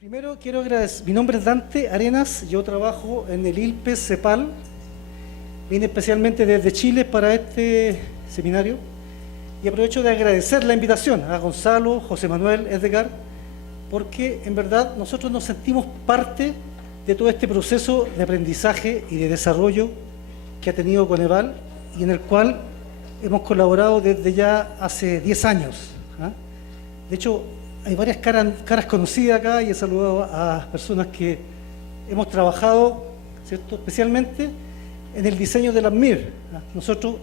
Primero quiero agradecer, mi nombre es Dante Arenas, yo trabajo en el ILPES CEPAL, vine especialmente desde Chile para este seminario y aprovecho de agradecer la invitación a Gonzalo, José Manuel, Edgar, porque en verdad nosotros nos sentimos parte de todo este proceso de aprendizaje y de desarrollo que ha tenido Coneval y en el cual hemos colaborado desde ya hace 10 años. De hecho, hay varias caras conocidas acá y he saludado a personas que hemos trabajado, ¿cierto?, especialmente en el diseño de las MIR. Nosotros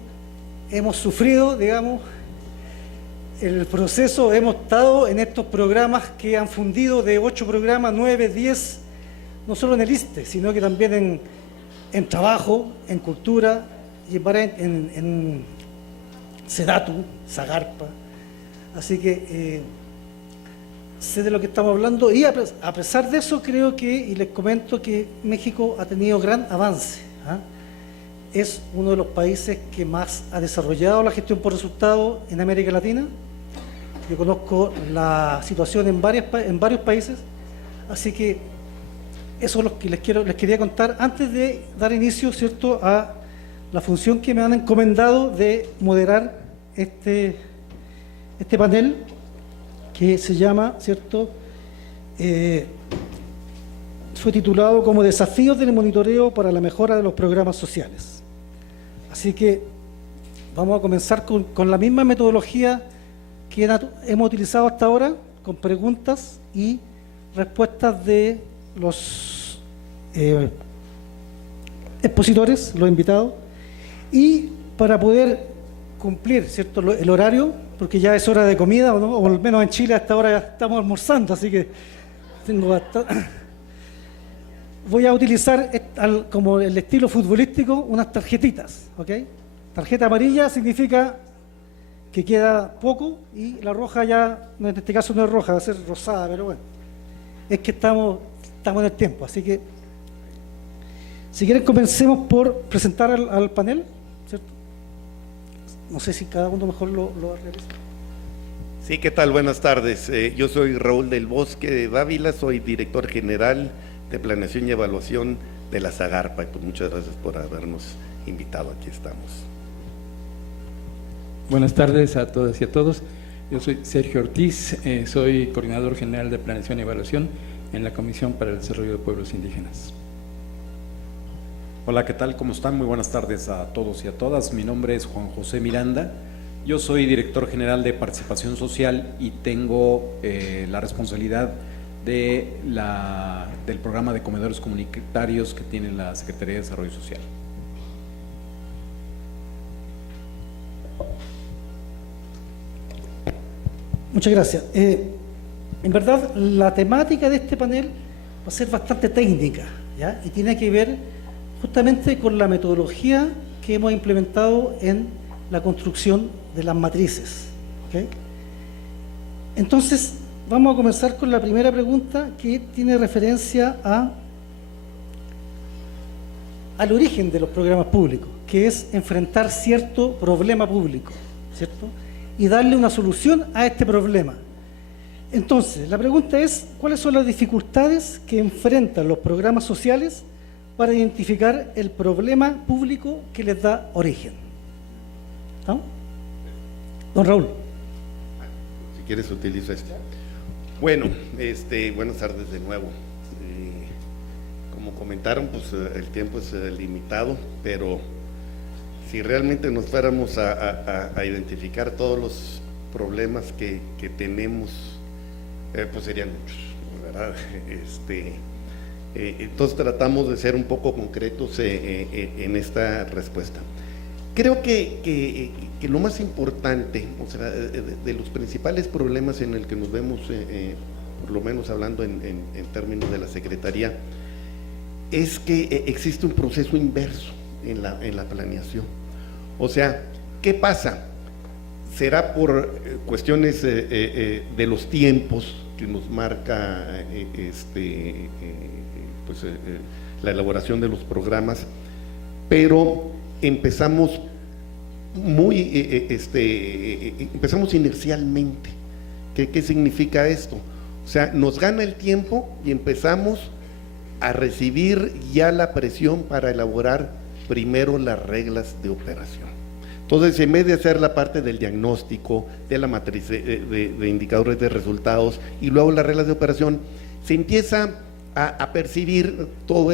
hemos sufrido, digamos, el proceso, hemos estado en estos programas que han fundido de 8 programas, 9, 10, no solo en el ISTE, sino que también en trabajo, en cultura y en SEDATU, SAGARPA. Así que sé de lo que estamos hablando y a pesar de eso creo que, y les comento que México ha tenido gran avance. Es uno de los países que más ha desarrollado la gestión por resultados en América Latina. Yo conozco la situación en varios países, así que eso es lo que les quería contar antes de dar inicio, ¿cierto?, a la función que me han encomendado de moderar este panel que se llama, ¿cierto?, fue titulado como Desafíos del monitoreo para la mejora de los programas sociales. Así que vamos a comenzar con la misma metodología que hemos utilizado hasta ahora, con preguntas y respuestas de los expositores, los invitados, y para poder cumplir, ¿cierto?, el horario, porque ya es hora de comida, ¿o no? O al menos en Chile hasta ahora ya estamos almorzando, así que tengo bastante. Voy a utilizar como el estilo futbolístico unas tarjetitas, ¿ok? Tarjeta amarilla significa que queda poco y la roja ya, en este caso no es roja, va a ser rosada, pero bueno, es que estamos en el tiempo, así que si quieren comencemos por presentar al panel, ¿cierto? No sé si cada uno mejor lo realiza. Sí, ¿qué tal? Buenas tardes. Yo soy Raúl del Bosque de Dávila, soy director general de Planeación y Evaluación de la SAGARPA. Y pues muchas gracias por habernos invitado. Aquí estamos. Buenas tardes a todas y a todos. Yo soy Sergio Ortiz, soy coordinador general de Planeación y Evaluación en la Comisión para el Desarrollo de Pueblos Indígenas. Hola, ¿qué tal? ¿Cómo están? Muy buenas tardes a todos y a todas. Mi nombre es Juan José Miranda. Yo soy director general de Participación Social y tengo la responsabilidad del programa de comedores comunitarios que tiene la Secretaría de Desarrollo Social. Muchas gracias. En verdad, la temática de este panel va a ser bastante técnica, ¿ya? Y tiene que ver justamente con la metodología que hemos implementado en la construcción de las matrices, ¿okay? Entonces, vamos a comenzar con la primera pregunta que tiene referencia al origen de los programas públicos, que es enfrentar cierto problema público, ¿cierto?, y darle una solución a este problema. Entonces, la pregunta es, ¿cuáles son las dificultades que enfrentan los programas sociales para identificar el problema público que les da origen? ¿No? Don Raúl. Si quieres utiliza este. Bueno, buenas tardes de nuevo. Como comentaron, pues el tiempo es limitado, pero si realmente nos fuéramos a identificar todos los problemas que tenemos, pues serían muchos, ¿verdad? Entonces tratamos de ser un poco concretos en esta respuesta. Creo que lo más importante, o sea, de los principales problemas en el que nos vemos, por lo menos hablando en términos de la Secretaría, es que existe un proceso inverso en la planeación. O sea, ¿qué pasa? Será por cuestiones de los tiempos que nos marca la elaboración de los programas, pero empezamos empezamos inercialmente. ¿Qué significa esto? O sea, nos gana el tiempo y empezamos a recibir ya la presión para elaborar primero las reglas de operación. Entonces, en vez de hacer la parte del diagnóstico, de la matriz de indicadores de resultados y luego las reglas de operación, se empieza a percibir todo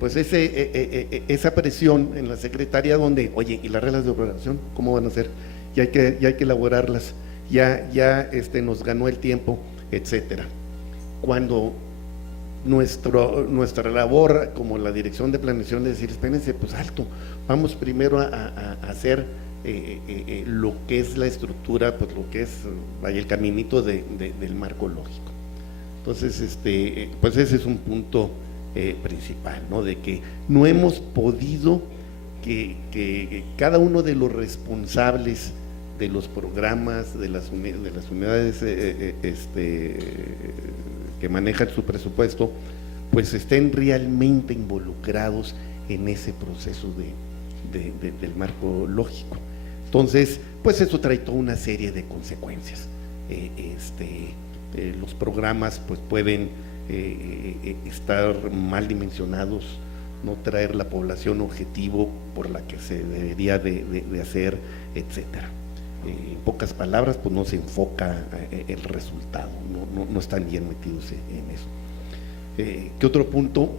pues esa presión en la secretaría donde, oye, ¿y las reglas de operación cómo van a ser? Ya hay que elaborarlas, ya nos ganó el tiempo, etcétera. Cuando nuestra labor como la dirección de planeación de decir, espérense, pues alto, vamos primero a hacer lo que es la estructura, pues lo que es el caminito del marco lógico. Entonces, pues ese es un punto principal, ¿no? De que no hemos podido que cada uno de los responsables de los programas, de las unidades que manejan su presupuesto, pues estén realmente involucrados en ese proceso del marco lógico. Entonces, pues eso trae toda una serie de consecuencias. Los programas pues pueden estar mal dimensionados, no traer la población objetivo por la que se debería de hacer, etcétera. En pocas palabras, pues no se enfoca el resultado, no están bien metidos en eso. ¿Qué otro punto?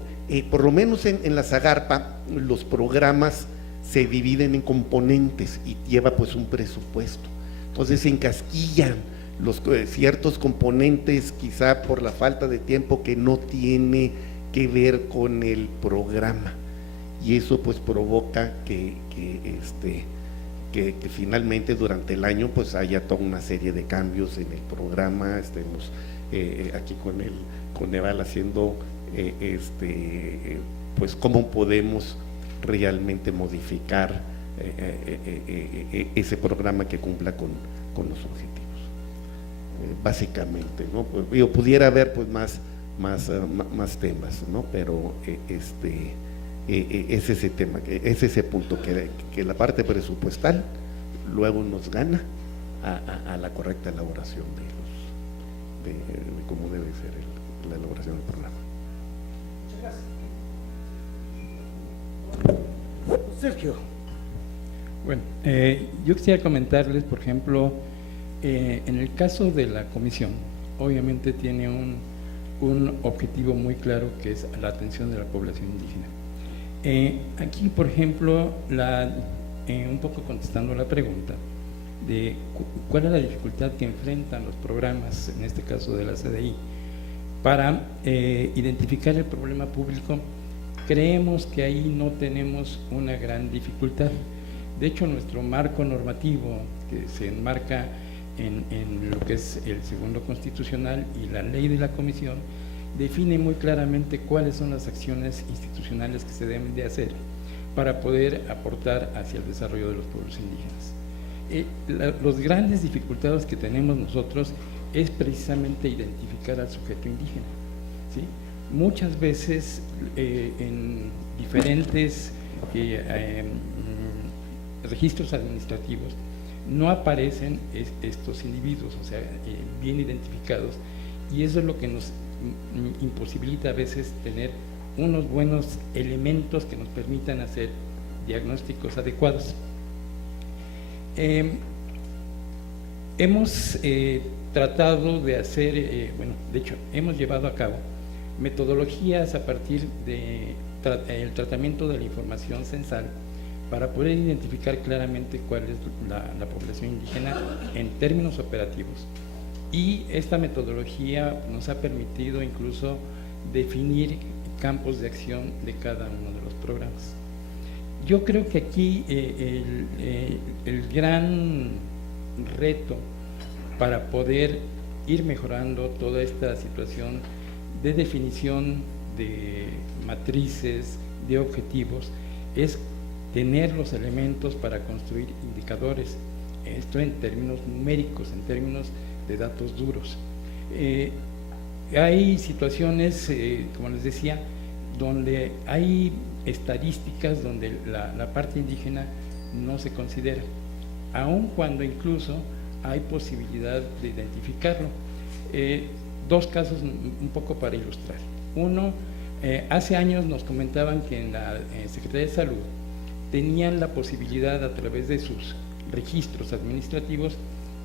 Por lo menos en la Zagarpa, los programas se dividen en componentes y lleva pues un presupuesto. Entonces se encasquillan ciertos componentes, quizá por la falta de tiempo, que no tiene que ver con el programa, y eso pues provoca que finalmente durante el año pues haya toda una serie de cambios en el programa. Estemos aquí con Eval haciendo pues cómo podemos realmente modificar ese programa que cumpla con los objetivos, básicamente, ¿no? Pues, yo pudiera haber pues más temas, ¿no? Pero es ese tema, es ese punto que la parte presupuestal luego nos gana a la correcta elaboración de cómo debe ser la elaboración del programa. Sergio. Bueno, yo quisiera comentarles, por ejemplo, en el caso de la comisión, obviamente tiene un objetivo muy claro, que es la atención de la población indígena. Aquí, por ejemplo, un poco contestando la pregunta de cuál es la dificultad que enfrentan los programas, en este caso de la CDI, para identificar el problema público. Creemos que ahí no tenemos una gran dificultad. De hecho, nuestro marco normativo, que se enmarca en lo que es el segundo constitucional y la ley de la comisión, define muy claramente cuáles son las acciones institucionales que se deben de hacer para poder aportar hacia el desarrollo de los pueblos indígenas. Los grandes dificultades que tenemos nosotros es precisamente identificar al sujeto indígena, ¿sí? Muchas veces en diferentes registros administrativos no aparecen estos individuos, o sea, bien identificados, y eso es lo que nos imposibilita a veces tener unos buenos elementos que nos permitan hacer diagnósticos adecuados. Hemos tratado de hacer, de hecho, hemos llevado a cabo metodologías a partir del tratamiento de la información censal para poder identificar claramente cuál es la población indígena en términos operativos. Y esta metodología nos ha permitido incluso definir campos de acción de cada uno de los programas. Yo creo que aquí el gran reto para poder ir mejorando toda esta situación de definición de matrices, de objetivos, es tener los elementos para construir indicadores, esto en términos numéricos, en términos de datos duros. Hay situaciones, como les decía, donde hay estadísticas donde la parte indígena no se considera, aun cuando incluso hay posibilidad de identificarlo. dos casos un poco para ilustrar. Uno, hace años nos comentaban que en la Secretaría de Salud tenían la posibilidad, a través de sus registros administrativos,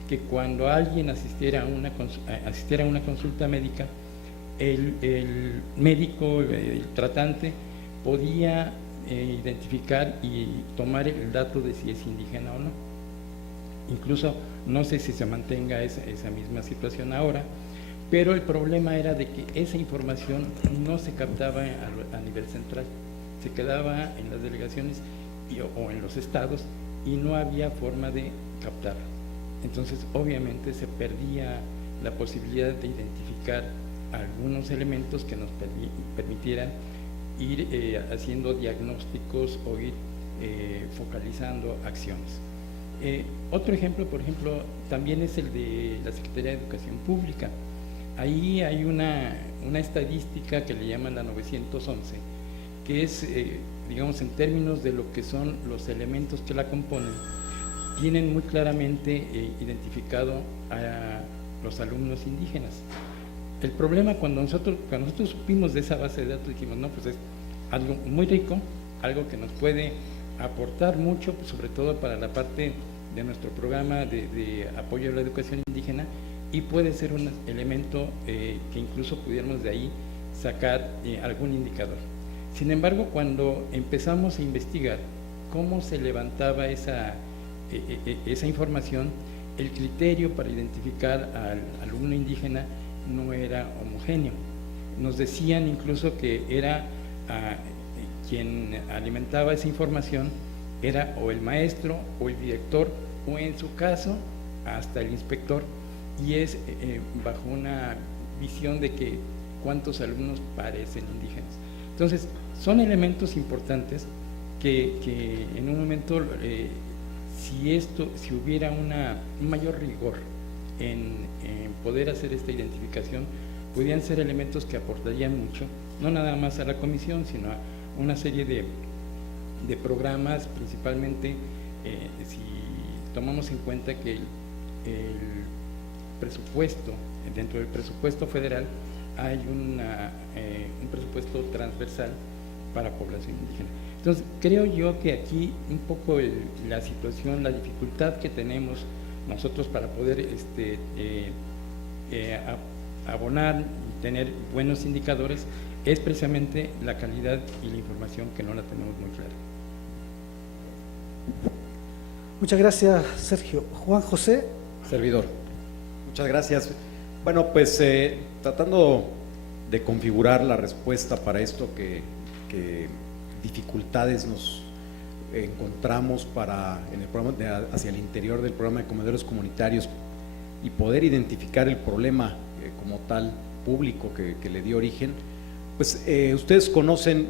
que cuando alguien asistiera a una consulta médica, el médico, el tratante, podía identificar y tomar el dato de si es indígena o no. Incluso no sé si se mantenga esa misma situación ahora, pero el problema era de que esa información no se captaba a nivel central, se quedaba en las delegaciones o en los estados y no había forma de captarla. Entonces, obviamente, se perdía la posibilidad de identificar algunos elementos que nos permitieran ir haciendo diagnósticos o ir focalizando acciones. Otro ejemplo, por ejemplo, también es el de la Secretaría de Educación Pública. Ahí hay una estadística que le llaman la 911, que es, digamos, en términos de lo que son los elementos que la componen, tienen muy claramente identificado a los alumnos indígenas. El problema, cuando nosotros supimos de esa base de datos, dijimos, no, pues es algo muy rico, algo que nos puede aportar mucho, sobre todo para la parte de nuestro programa de apoyo a la educación indígena, y puede ser un elemento que incluso pudiéramos de ahí sacar algún indicador. Sin embargo, cuando empezamos a investigar cómo se levantaba esa información, el criterio para identificar al alumno indígena no era homogéneo. Nos decían incluso que era quien alimentaba esa información era o el maestro o el director o, en su caso, hasta el inspector, y es bajo una visión de que cuántos alumnos parecen indígenas. Entonces, son elementos importantes que en un momento, si hubiera un mayor rigor en poder hacer esta identificación, podrían ser elementos que aportarían mucho, no nada más a la comisión, sino a una serie de programas, principalmente si tomamos en cuenta que el presupuesto, dentro del presupuesto federal, hay un presupuesto transversal para población indígena. Entonces, creo yo que aquí un poco la situación, la dificultad que tenemos nosotros para poder abonar y tener buenos indicadores es precisamente la calidad y la información, que no la tenemos muy clara. Muchas gracias, Sergio. Juan José. Servidor. Muchas gracias. Bueno, pues tratando de configurar la respuesta para esto, que dificultades nos encontramos en el programa hacia el interior del programa de comedores comunitarios y poder identificar el problema como tal público que le dio origen, pues ustedes conocen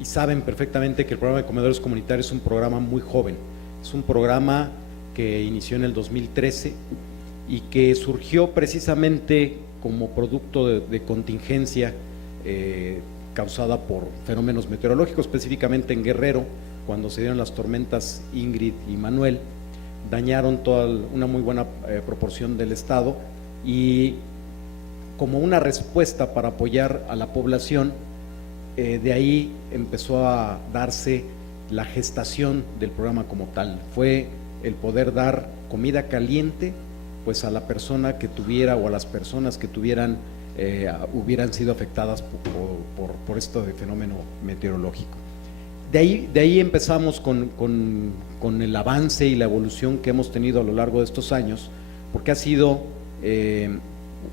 y saben perfectamente que el programa de comedores comunitarios es un programa muy joven, es un programa que inició en el 2013 y que surgió precisamente como producto de contingencia causada por fenómenos meteorológicos, específicamente en Guerrero, cuando se dieron las tormentas Ingrid y Manuel, dañaron toda una muy buena proporción del estado, y como una respuesta para apoyar a la población, de ahí empezó a darse la gestación del programa como tal. Fue el poder dar comida caliente pues a la persona que tuviera, o a las personas que hubieran sido afectadas por esto de fenómeno meteorológico. De ahí empezamos con el avance y la evolución que hemos tenido a lo largo de estos años, porque ha sido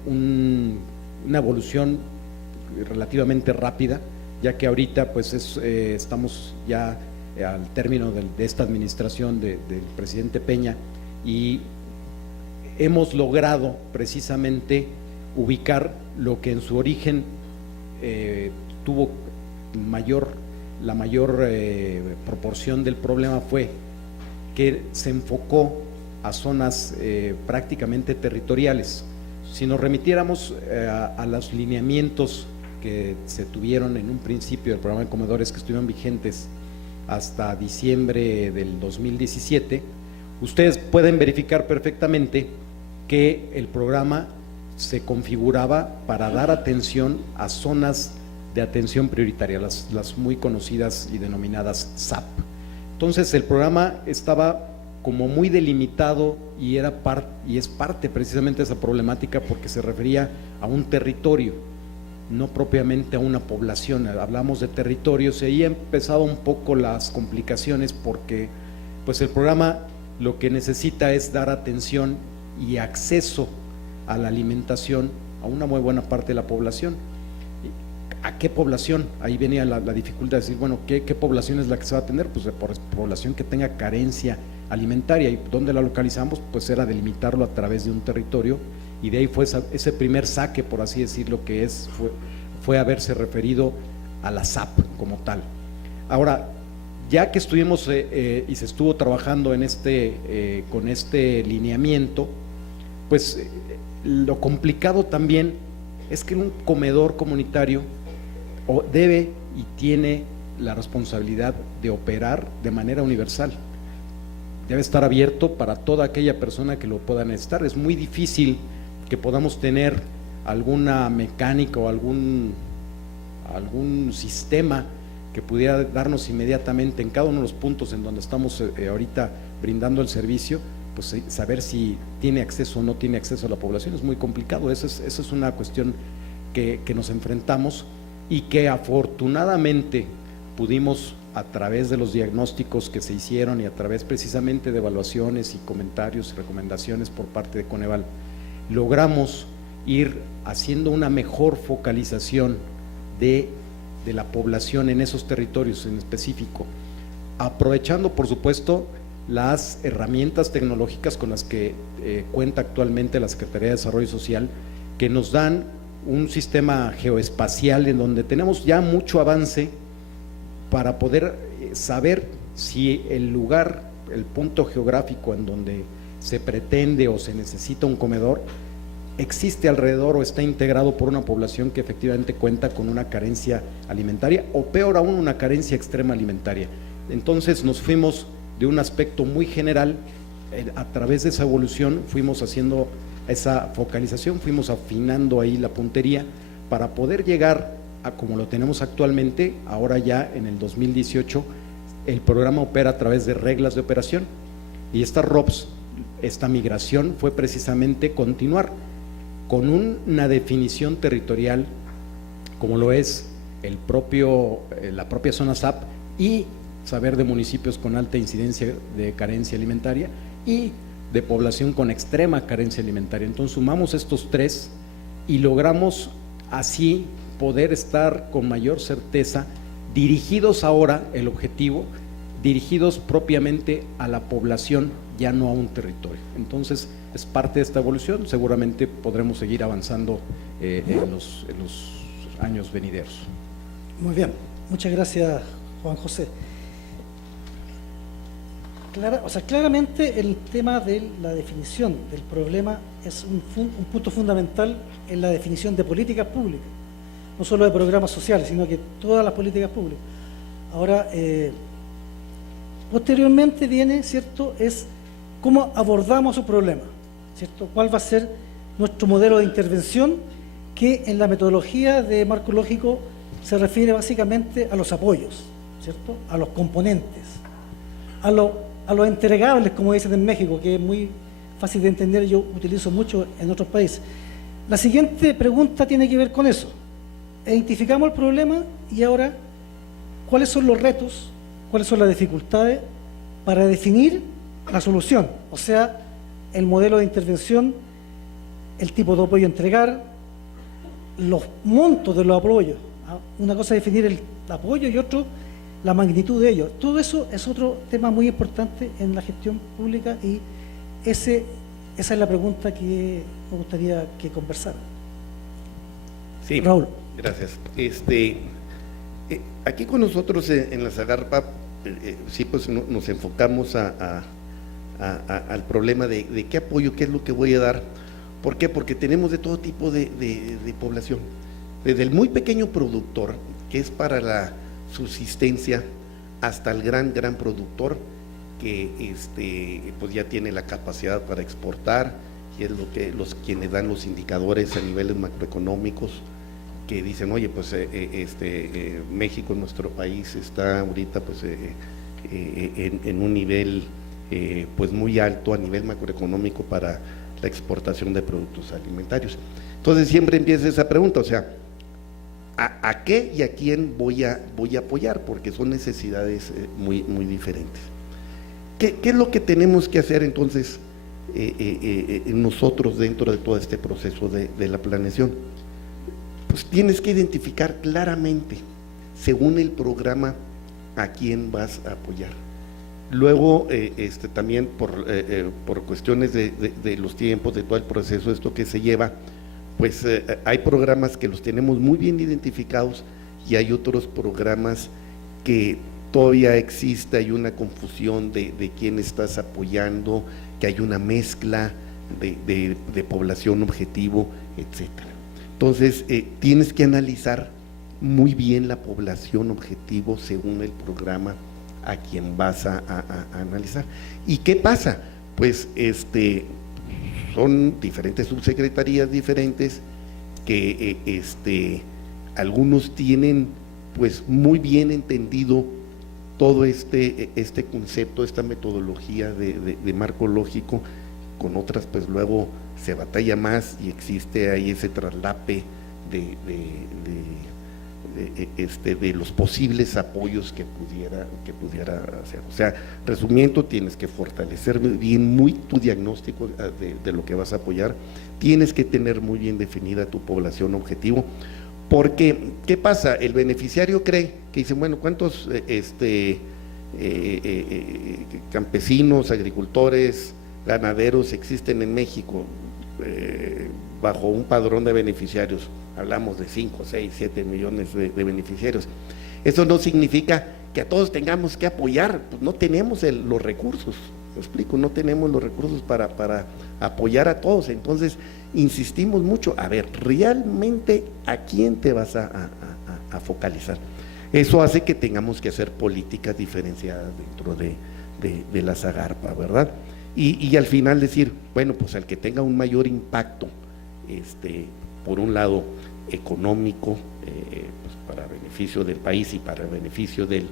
una evolución relativamente rápida, ya que ahorita pues estamos ya al término de esta administración del presidente Peña, y hemos logrado precisamente ubicar lo que en su origen tuvo la mayor proporción del problema, fue que se enfocó a zonas prácticamente territoriales. Si nos remitiéramos a los lineamientos que se tuvieron en un principio del programa de comedores, que estuvieron vigentes hasta diciembre del 2017, ustedes pueden verificar perfectamente que el programa se configuraba para dar atención a zonas de atención prioritaria, las muy conocidas y denominadas SAP. Entonces el programa estaba como muy delimitado y es parte precisamente de esa problemática, porque se refería a un territorio, no propiamente a una población. Hablamos de territorios y ahí empezaban un poco las complicaciones, porque pues el programa lo que necesita es dar atención y acceso a la alimentación a una muy buena parte de la población. ¿A qué población? Ahí venía la dificultad de decir, bueno, ¿qué población es la que se va a atender? Pues de población que tenga carencia alimentaria. ¿Y dónde la localizamos? Pues era delimitarlo a través de un territorio, y de ahí fue ese primer saque, por así decirlo, que fue haberse referido a la SAP como tal. Ahora, ya que estuvimos y se estuvo trabajando en con este lineamiento, pues lo complicado también es que un comedor comunitario debe y tiene la responsabilidad de operar de manera universal. Debe estar abierto para toda aquella persona que lo pueda necesitar. Es muy difícil que podamos tener alguna mecánica o algún sistema que pudiera darnos inmediatamente en cada uno de los puntos en donde estamos ahorita brindando el servicio, pues saber si tiene acceso o no tiene acceso a la población. Es muy complicado. Esa es una cuestión que nos enfrentamos, y que afortunadamente pudimos, a través de los diagnósticos que se hicieron y a través precisamente de evaluaciones y comentarios y recomendaciones por parte de Coneval, logramos ir haciendo una mejor focalización de la población en esos territorios en específico, aprovechando por supuesto las herramientas tecnológicas con las que cuenta actualmente la Secretaría de Desarrollo Social, que nos dan un sistema geoespacial en donde tenemos ya mucho avance para poder saber si el lugar, el punto geográfico en donde se pretende o se necesita un comedor, existe alrededor o está integrado por una población que efectivamente cuenta con una carencia alimentaria, o peor aún, una carencia extrema alimentaria. Entonces nos fuimos de un aspecto muy general, a través de esa evolución fuimos haciendo esa focalización, fuimos afinando ahí la puntería para poder llegar a como lo tenemos actualmente. Ahora ya en el 2018 el programa opera a través de reglas de operación, y esta ROPS, esta migración, fue precisamente continuar con una definición territorial como lo es la propia zona SAP, y saber de municipios con alta incidencia de carencia alimentaria y de población con extrema carencia alimentaria. Entonces sumamos estos tres y logramos así poder estar con mayor certeza dirigidos ahora, el objetivo, dirigidos propiamente a la población, ya no a un territorio. Entonces es parte de esta evolución. Seguramente podremos seguir avanzando en los años venideros. Muy bien, muchas gracias, Juan José. Claramente el tema de la definición del problema es un punto fundamental en la definición de políticas públicas, no solo de programas sociales, sino que todas las políticas públicas. Ahora, posteriormente viene, ¿cierto?, es cómo abordamos su problema, ¿cierto? ¿Cuál va a ser nuestro modelo de intervención? Que en la metodología de marco lógico se refiere básicamente a los apoyos, ¿cierto?, a los componentes, a los entregables, como dicen en México, que es muy fácil de entender, yo utilizo mucho en otros países. La siguiente pregunta tiene que ver con eso. Identificamos el problema y ahora, ¿cuáles son los retos, cuáles son las dificultades para definir la solución? O sea, el modelo de intervención, el tipo de apoyo a entregar, los montos de los apoyos. Una cosa es definir el apoyo y otro la magnitud de ellos. Todo eso es otro tema muy importante en la gestión pública, y esa es la pregunta que me gustaría que conversara. Sí, Raúl. Gracias. Aquí con nosotros en la Zagarpa, sí, pues nos enfocamos al problema de qué apoyo, qué es lo que voy a dar. ¿Por qué? Porque tenemos de todo tipo de población, desde el muy pequeño productor, que es para la subsistencia, hasta el gran productor que pues ya tiene la capacidad para exportar y es lo que quienes dan los indicadores a niveles macroeconómicos, que dicen, oye, pues México, nuestro país, está ahorita pues en un nivel pues muy alto a nivel macroeconómico para la exportación de productos alimentarios. Entonces siempre empieza esa pregunta, o sea, ¿a qué y a quién voy a apoyar? Porque son necesidades muy diferentes. ¿Qué es lo que tenemos que hacer entonces nosotros dentro de todo este proceso de la planeación? Pues tienes que identificar claramente, según el programa, a quién vas a apoyar. Luego, también por cuestiones de los tiempos, de todo el proceso, esto que se lleva, pues hay programas que los tenemos muy bien identificados y hay otros programas que todavía existe, hay una confusión de quién estás apoyando, que hay una mezcla de población objetivo, etcétera. Entonces, tienes que analizar muy bien la población objetivo según el programa a quien vas a analizar. ¿Y qué pasa? Pues son diferentes subsecretarías diferentes que algunos tienen pues muy bien entendido todo este concepto, esta metodología de marco lógico, con otras pues luego se batalla más y existe ahí ese traslape de los posibles apoyos que pudiera hacer. O sea, resumiendo, tienes que fortalecer bien muy tu diagnóstico de lo que vas a apoyar, tienes que tener muy bien definida tu población objetivo, porque ¿qué pasa? El beneficiario cree que dice, bueno, ¿cuántos campesinos, agricultores, ganaderos existen en México bajo un padrón de beneficiarios? Hablamos de 5, 6, 7 millones de beneficiarios. Eso no significa que a todos tengamos que apoyar, pues no tenemos los recursos, ¿me explico? No tenemos los recursos para apoyar a todos. Entonces insistimos mucho, a ver, realmente a quién te vas a focalizar. Eso hace que tengamos que hacer políticas diferenciadas dentro de la Zagarpa, ¿verdad? Y al final decir, bueno, pues al que tenga un mayor impacto, por un lado económico, pues para beneficio del país y para beneficio del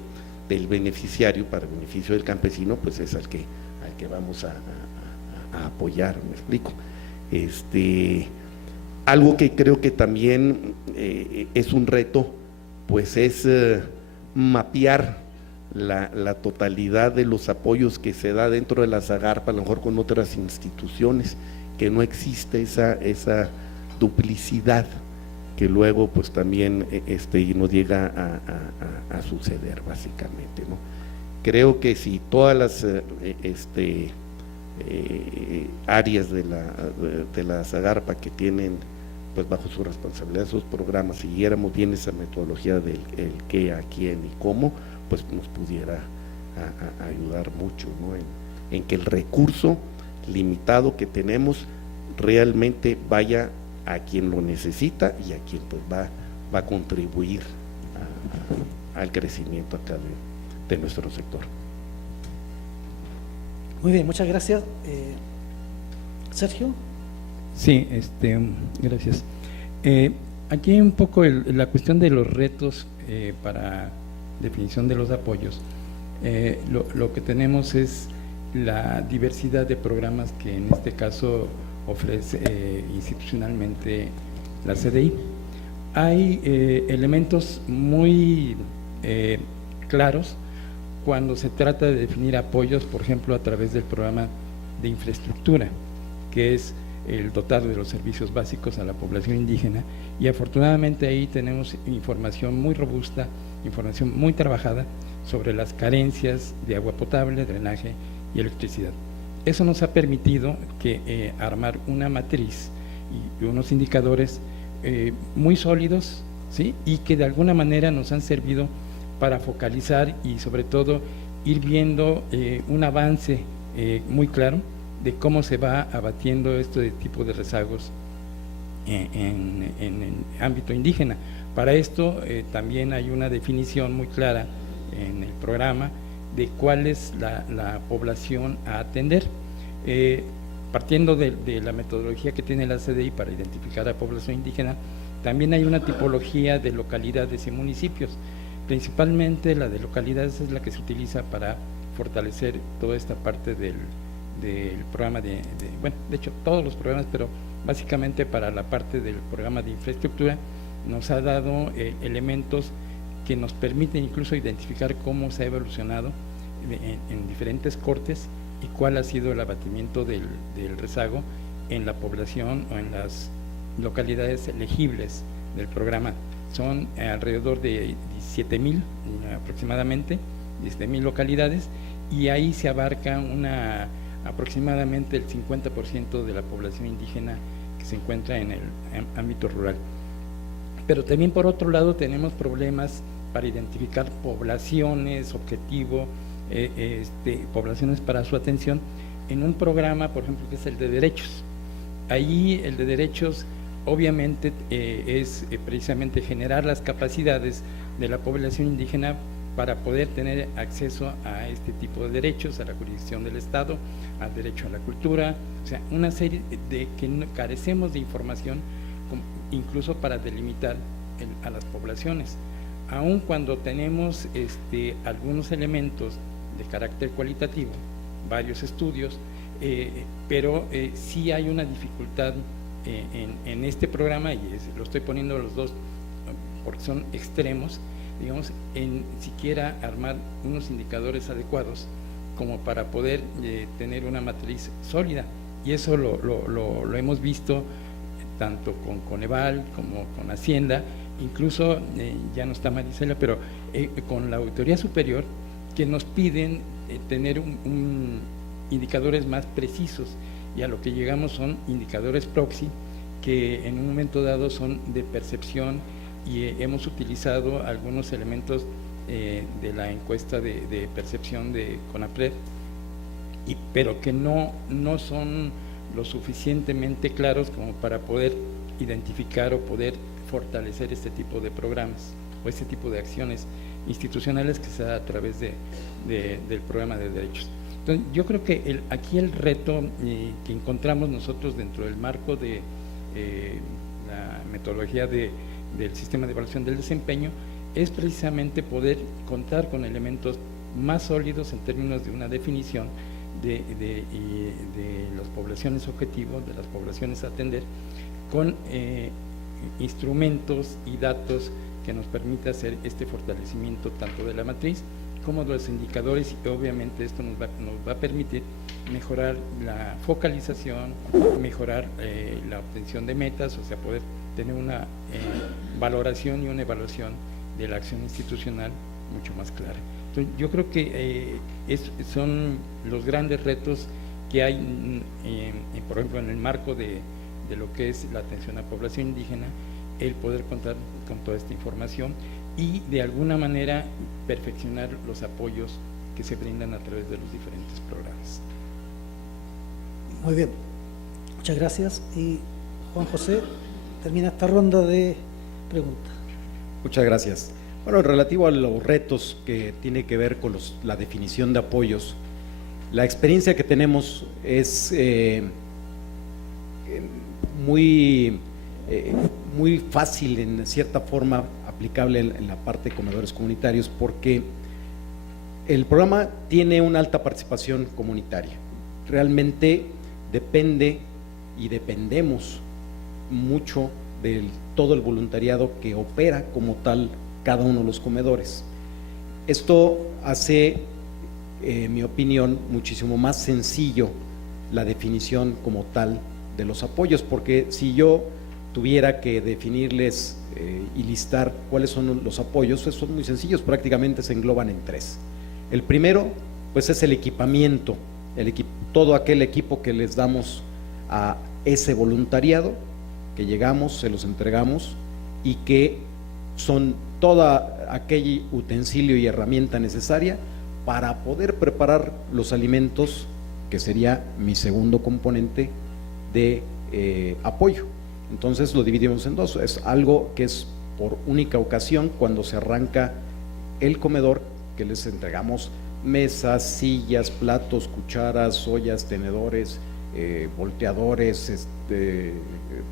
beneficiario, para beneficio del campesino, pues es al que vamos a apoyar, ¿me explico? Algo que creo que también es un reto, pues es mapear la totalidad de los apoyos que se da dentro de la Zagarpa, a lo mejor con otras instituciones, que no existe esa duplicidad que luego pues también nos llega a suceder básicamente, ¿no? Creo que si todas las áreas de la Zagarpa que tienen pues bajo su responsabilidad esos programas, siguiéramos bien esa metodología del qué, a quién y cómo, pues nos pudiera ayudar mucho, ¿no? En que el recurso limitado que tenemos realmente vaya a quien lo necesita y a quien pues va a contribuir al crecimiento acá de nuestro sector. Muy bien, muchas gracias. Sergio. Sí, gracias. Aquí un poco la cuestión de los retos para definición de los apoyos. Lo que tenemos es la diversidad de programas que en este caso ofrece institucionalmente la CDI. Hay elementos muy claros cuando se trata de definir apoyos, por ejemplo, a través del programa de infraestructura, que es el dotar de los servicios básicos a la población indígena, y afortunadamente ahí tenemos información muy robusta, información muy trabajada sobre las carencias de agua potable, drenaje y electricidad. Eso nos ha permitido armar una matriz y unos indicadores muy sólidos, ¿sí? Y que de alguna manera nos han servido para focalizar y sobre todo ir viendo un avance muy claro de cómo se va abatiendo este tipo de rezagos en el ámbito indígena. Para esto también hay una definición muy clara en el programa de cuál es la población a atender. partiendo de la metodología que tiene la CDI para identificar a población indígena, también hay una tipología de localidades y municipios. Principalmente la de localidades es la que se utiliza para fortalecer toda esta parte del programa bueno, de hecho todos los programas, pero básicamente para la parte del programa de infraestructura nos ha dado elementos que nos permiten incluso identificar cómo se ha evolucionado en diferentes cortes y cuál ha sido el abatimiento del rezago en la población o en las localidades elegibles del programa. Son alrededor de 17,000 aproximadamente, 17,000 localidades, y ahí se abarca aproximadamente el 50% de la población indígena que se encuentra en el ámbito rural. Pero también por otro lado tenemos problemas para identificar poblaciones, objetivo, poblaciones para su atención en un programa, por ejemplo, que es el de derechos. Ahí el de derechos obviamente es precisamente generar las capacidades de la población indígena para poder tener acceso a este tipo de derechos, a la jurisdicción del Estado, al derecho a la cultura, o sea, una serie de que carecemos de información incluso para delimitar a las poblaciones, aun cuando tenemos algunos elementos de carácter cualitativo, varios estudios, pero sí hay una dificultad en este programa, y lo estoy poniendo los dos porque son extremos, digamos, en siquiera armar unos indicadores adecuados como para poder tener una matriz sólida, y eso lo hemos visto tanto con Coneval como con Hacienda, incluso ya no está Marisela, pero con la Auditoría Superior, que nos piden tener indicadores más precisos, y a lo que llegamos son indicadores proxy que en un momento dado son de percepción, y hemos utilizado algunos elementos de la encuesta de percepción de CONAPRED, pero que no son lo suficientemente claros como para poder identificar o poder fortalecer este tipo de programas o este tipo de acciones institucionales que se da a través del programa de derechos. Entonces, yo creo que aquí el reto que encontramos nosotros dentro del marco de la metodología del sistema de evaluación del desempeño es precisamente poder contar con elementos más sólidos en términos de una definición de las poblaciones objetivos, de las poblaciones a atender, con instrumentos y datos que nos permita hacer este fortalecimiento tanto de la matriz como de los indicadores, y obviamente esto nos va a permitir mejorar la focalización, mejorar la obtención de metas, o sea, poder tener una valoración y una evaluación de la acción institucional mucho más clara. Entonces, yo creo que son los grandes retos que hay, por ejemplo, en el marco de lo que es la atención a población indígena, el poder contar con toda esta información y de alguna manera perfeccionar los apoyos que se brindan a través de los diferentes programas. Muy bien, muchas gracias. Y Juan José, termina esta ronda de preguntas. Muchas gracias. Bueno, relativo a los retos que tiene que ver con la definición de apoyos, la experiencia que tenemos es muy fácil, en cierta forma aplicable en la parte de comedores comunitarios, porque el programa tiene una alta participación comunitaria. Realmente depende y dependemos mucho de todo el voluntariado que opera como tal cada uno de los comedores. Esto hace, en mi opinión, muchísimo más sencillo la definición como tal de los apoyos, porque si yo tuviera que definirles y listar cuáles son los apoyos, pues son muy sencillos, prácticamente se engloban en tres. El primero, pues es el equipamiento, todo aquel equipo que les damos a ese voluntariado, que llegamos, se los entregamos, y que son toda aquel utensilio y herramienta necesaria para poder preparar los alimentos, que sería mi segundo componente de apoyo. Entonces lo dividimos en dos, es algo que es por única ocasión cuando se arranca el comedor, que les entregamos mesas, sillas, platos, cucharas, ollas, tenedores, volteadores,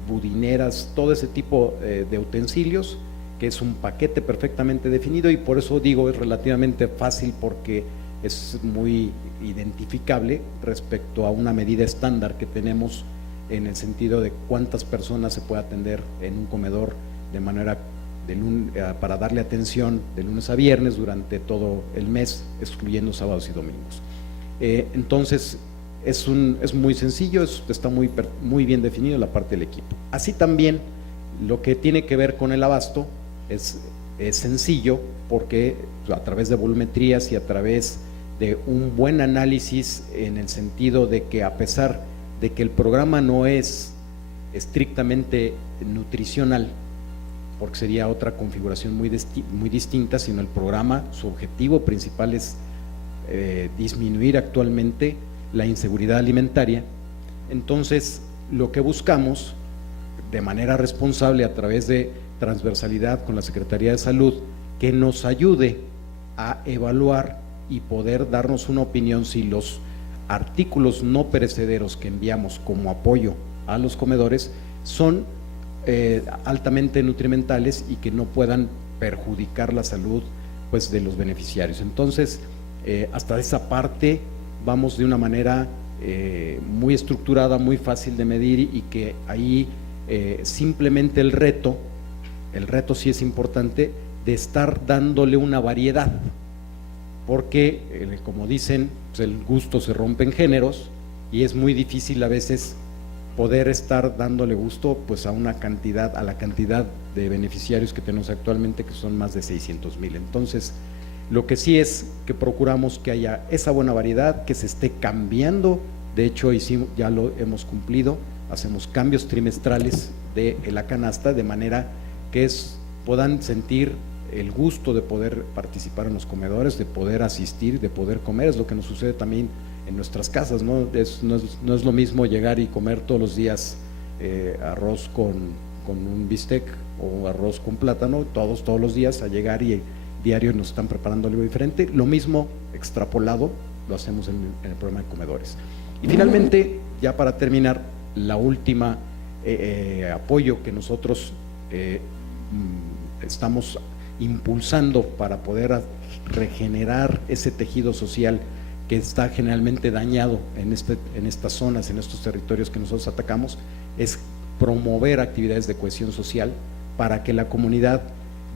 budineras, todo ese tipo de utensilios, que es un paquete perfectamente definido, y por eso digo es relativamente fácil, porque es muy identificable respecto a una medida estándar que tenemos en el sentido de cuántas personas se puede atender en un comedor de manera para darle atención de lunes a viernes durante todo el mes, excluyendo sábados y domingos. Entonces es muy sencillo, está muy bien definido la parte del equipo. Así también lo que tiene que ver con el abasto es sencillo, porque a través de volumetrías y a través de un buen análisis, en el sentido de que, a pesar de que el programa no es estrictamente nutricional, porque sería otra configuración muy distinta, sino el programa, su objetivo principal es disminuir actualmente la inseguridad alimentaria. Entonces, lo que buscamos de manera responsable, a través de transversalidad con la Secretaría de Salud, que nos ayude a evaluar y poder darnos una opinión si los artículos no perecederos que enviamos como apoyo a los comedores son altamente nutrimentales y que no puedan perjudicar la salud, pues, de los beneficiarios. Entonces, hasta esa parte vamos de una manera muy estructurada, muy fácil de medir, y que ahí simplemente el reto sí es importante, de estar dándole una variedad, porque como dicen, pues, el gusto se rompe en géneros, y es muy difícil a veces poder estar dándole gusto, pues, a la cantidad de beneficiarios que tenemos actualmente, que son más de 600,000. Entonces, lo que sí es que procuramos que haya esa buena variedad, que se esté cambiando. De hecho, ya lo hemos cumplido, hacemos cambios trimestrales de la canasta, de manera que puedan sentir el gusto de poder participar en los comedores, de poder asistir, de poder comer. Es lo que nos sucede también en nuestras casas, ¿no? No es lo mismo llegar y comer todos los días arroz con un bistec o arroz con plátano, todos los días, a llegar y diario nos están preparando algo diferente. Lo mismo extrapolado lo hacemos en el programa de comedores. Y finalmente, ya para terminar, la última apoyo que nosotros estamos impulsando para poder regenerar ese tejido social que está generalmente dañado en estas zonas, en estos territorios que nosotros atacamos, es promover actividades de cohesión social, para que la comunidad,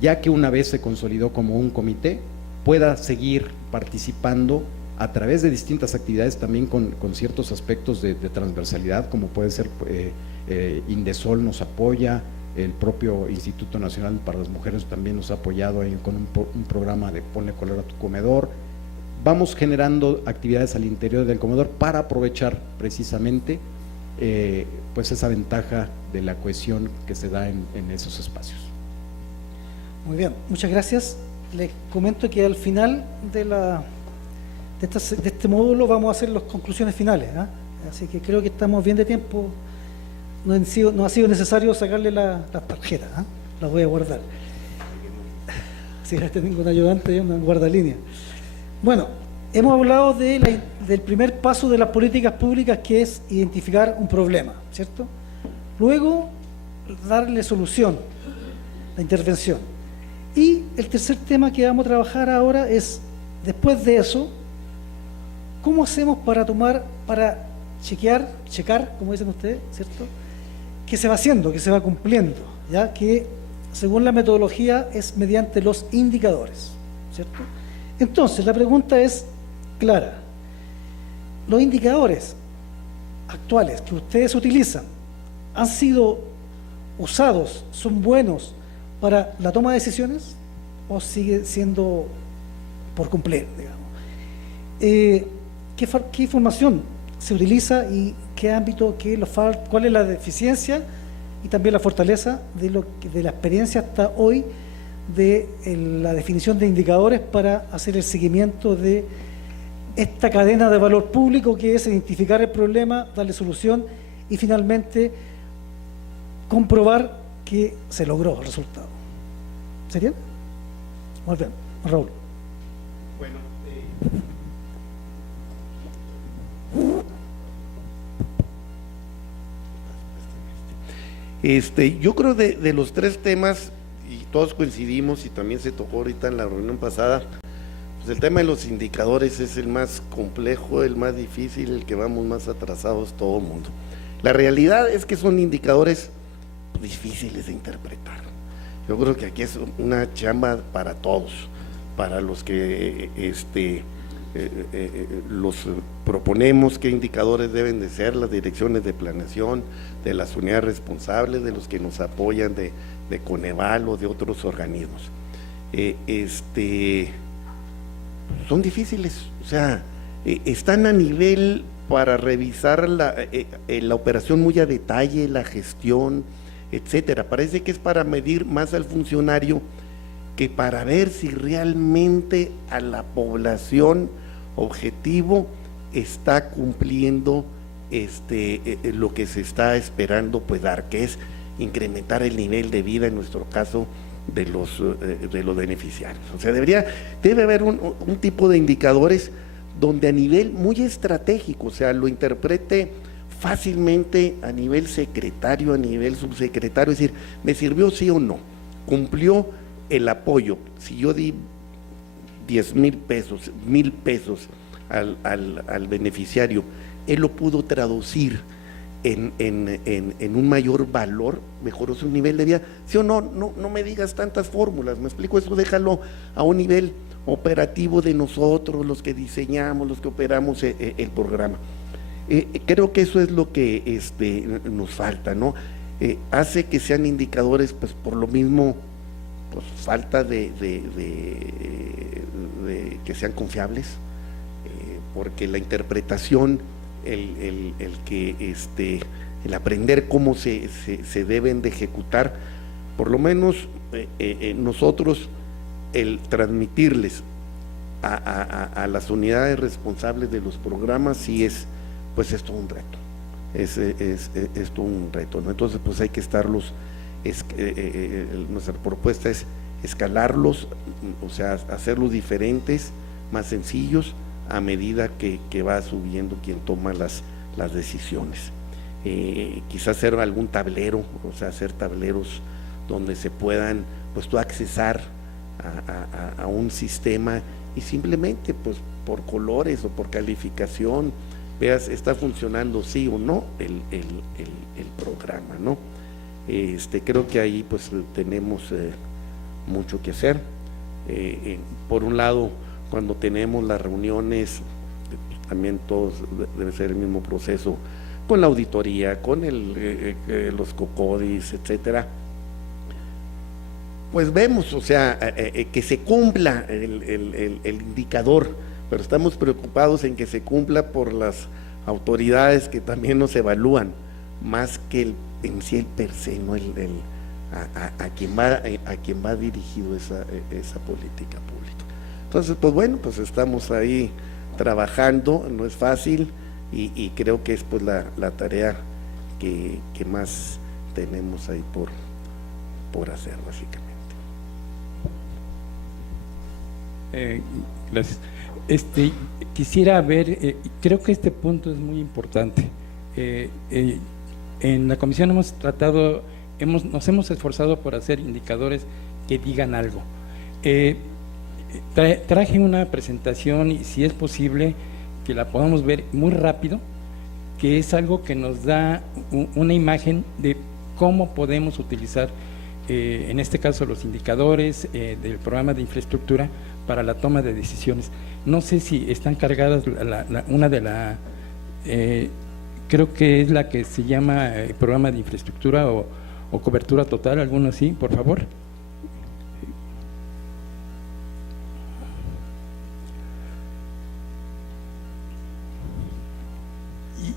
ya que una vez se consolidó como un comité, pueda seguir participando a través de distintas actividades, también con ciertos aspectos de transversalidad, como puede ser Indesol nos apoya, el propio Instituto Nacional para las Mujeres también nos ha apoyado con un programa de Ponle Color a tu Comedor. Vamos generando actividades al interior del comedor para aprovechar precisamente pues esa ventaja de la cohesión que se da en esos espacios. Muy bien, muchas gracias. Les comento que al final de este módulo vamos a hacer las conclusiones finales, ¿eh? Así que creo que estamos bien de tiempo. No ha sido necesario sacarle las tarjetas, ¿eh? Las voy a guardar. Sí, tengo un ayudante y una guardalínea. Bueno, hemos hablado del primer paso de las políticas públicas, que es identificar un problema, ¿cierto? Luego, darle solución, la intervención. Y el tercer tema que vamos a trabajar ahora es, después de eso, ¿cómo hacemos para checar, como dicen ustedes, ¿cierto?, que se va haciendo, que se va cumpliendo, ya que según la metodología es mediante los indicadores, ¿cierto? Entonces, la pregunta es clara. ¿Los indicadores actuales que ustedes utilizan han sido usados, son buenos para la toma de decisiones, o sigue siendo por cumplir, digamos? ¿Qué información se utiliza y qué ámbito, cuál es la deficiencia y también la fortaleza de la experiencia hasta hoy de la definición de indicadores para hacer el seguimiento de esta cadena de valor público, que es identificar el problema, darle solución y finalmente comprobar que se logró el resultado? ¿Sería? Muy bien, Raúl. Bueno, Yo creo de los tres temas, y todos coincidimos, y también se tocó ahorita en la reunión pasada, pues el tema de los indicadores es el más complejo, el más difícil, el que vamos más atrasados todo el mundo. La realidad es que son indicadores difíciles de interpretar. Yo creo que aquí es una chamba para todos, para los que los proponemos qué indicadores deben de ser, las direcciones de planeación, de las unidades responsables, de los que nos apoyan de Coneval o de otros organismos. Son difíciles, o sea, están a nivel para revisar la operación muy a detalle, la gestión, etcétera. Parece que es para medir más al funcionario que para ver si realmente a la población objetivo está cumpliendo lo que se está esperando pues dar, que es incrementar el nivel de vida, en nuestro caso, de los beneficiarios. O sea, debe haber un tipo de indicadores donde a nivel muy estratégico, o sea, lo interprete fácilmente a nivel secretario, a nivel subsecretario, es decir, ¿me sirvió sí o no? ¿Cumplió el apoyo? Si yo di 10,000 pesos, 1,000 pesos al beneficiario, él lo pudo traducir en un mayor valor, mejoró su nivel de vida, ¿sí o no? No me digas tantas fórmulas, me explico, eso déjalo a un nivel operativo de nosotros, los que diseñamos, los que operamos el programa. Creo que eso es lo que nos falta, ¿no? Hace que sean indicadores, pues por lo mismo, pues falta de que sean confiables, porque la interpretación, el aprender cómo se deben de ejecutar, por lo menos nosotros, el transmitirles a las unidades responsables de los programas, sí es todo un reto, es todo un reto, ¿no? Entonces pues hay que estarlos, nuestra propuesta es escalarlos, o sea, hacerlos diferentes, más sencillos, a medida que va subiendo quien toma las decisiones. Quizás hacer algún tablero, o sea, hacer tableros donde se puedan, pues tú accesar a un sistema y simplemente, pues por colores o por calificación, veas, está funcionando sí o no el programa, ¿no? Creo que ahí pues tenemos mucho que hacer. Por un lado, cuando tenemos las reuniones, también todos debe ser el mismo proceso, con la auditoría, con los COCODIS, etcétera, pues vemos, o sea, que se cumpla el indicador, pero estamos preocupados en que se cumpla por las autoridades que también nos evalúan, más que en sí el per se, no a quien va dirigido esa política pública. Entonces, pues bueno, pues estamos ahí trabajando, no es fácil, y creo que es pues la tarea que más tenemos ahí por hacer, básicamente. Gracias. Quisiera ver, creo que este punto es muy importante. En la comisión hemos tratado, nos hemos esforzado por hacer indicadores que digan algo. Traje una presentación, y si es posible que la podamos ver muy rápido, que es algo que nos da una imagen de cómo podemos utilizar, en este caso, los indicadores del programa de infraestructura para la toma de decisiones. No sé si están cargadas creo que es la que se llama programa de infraestructura o cobertura total, alguno así, por favor.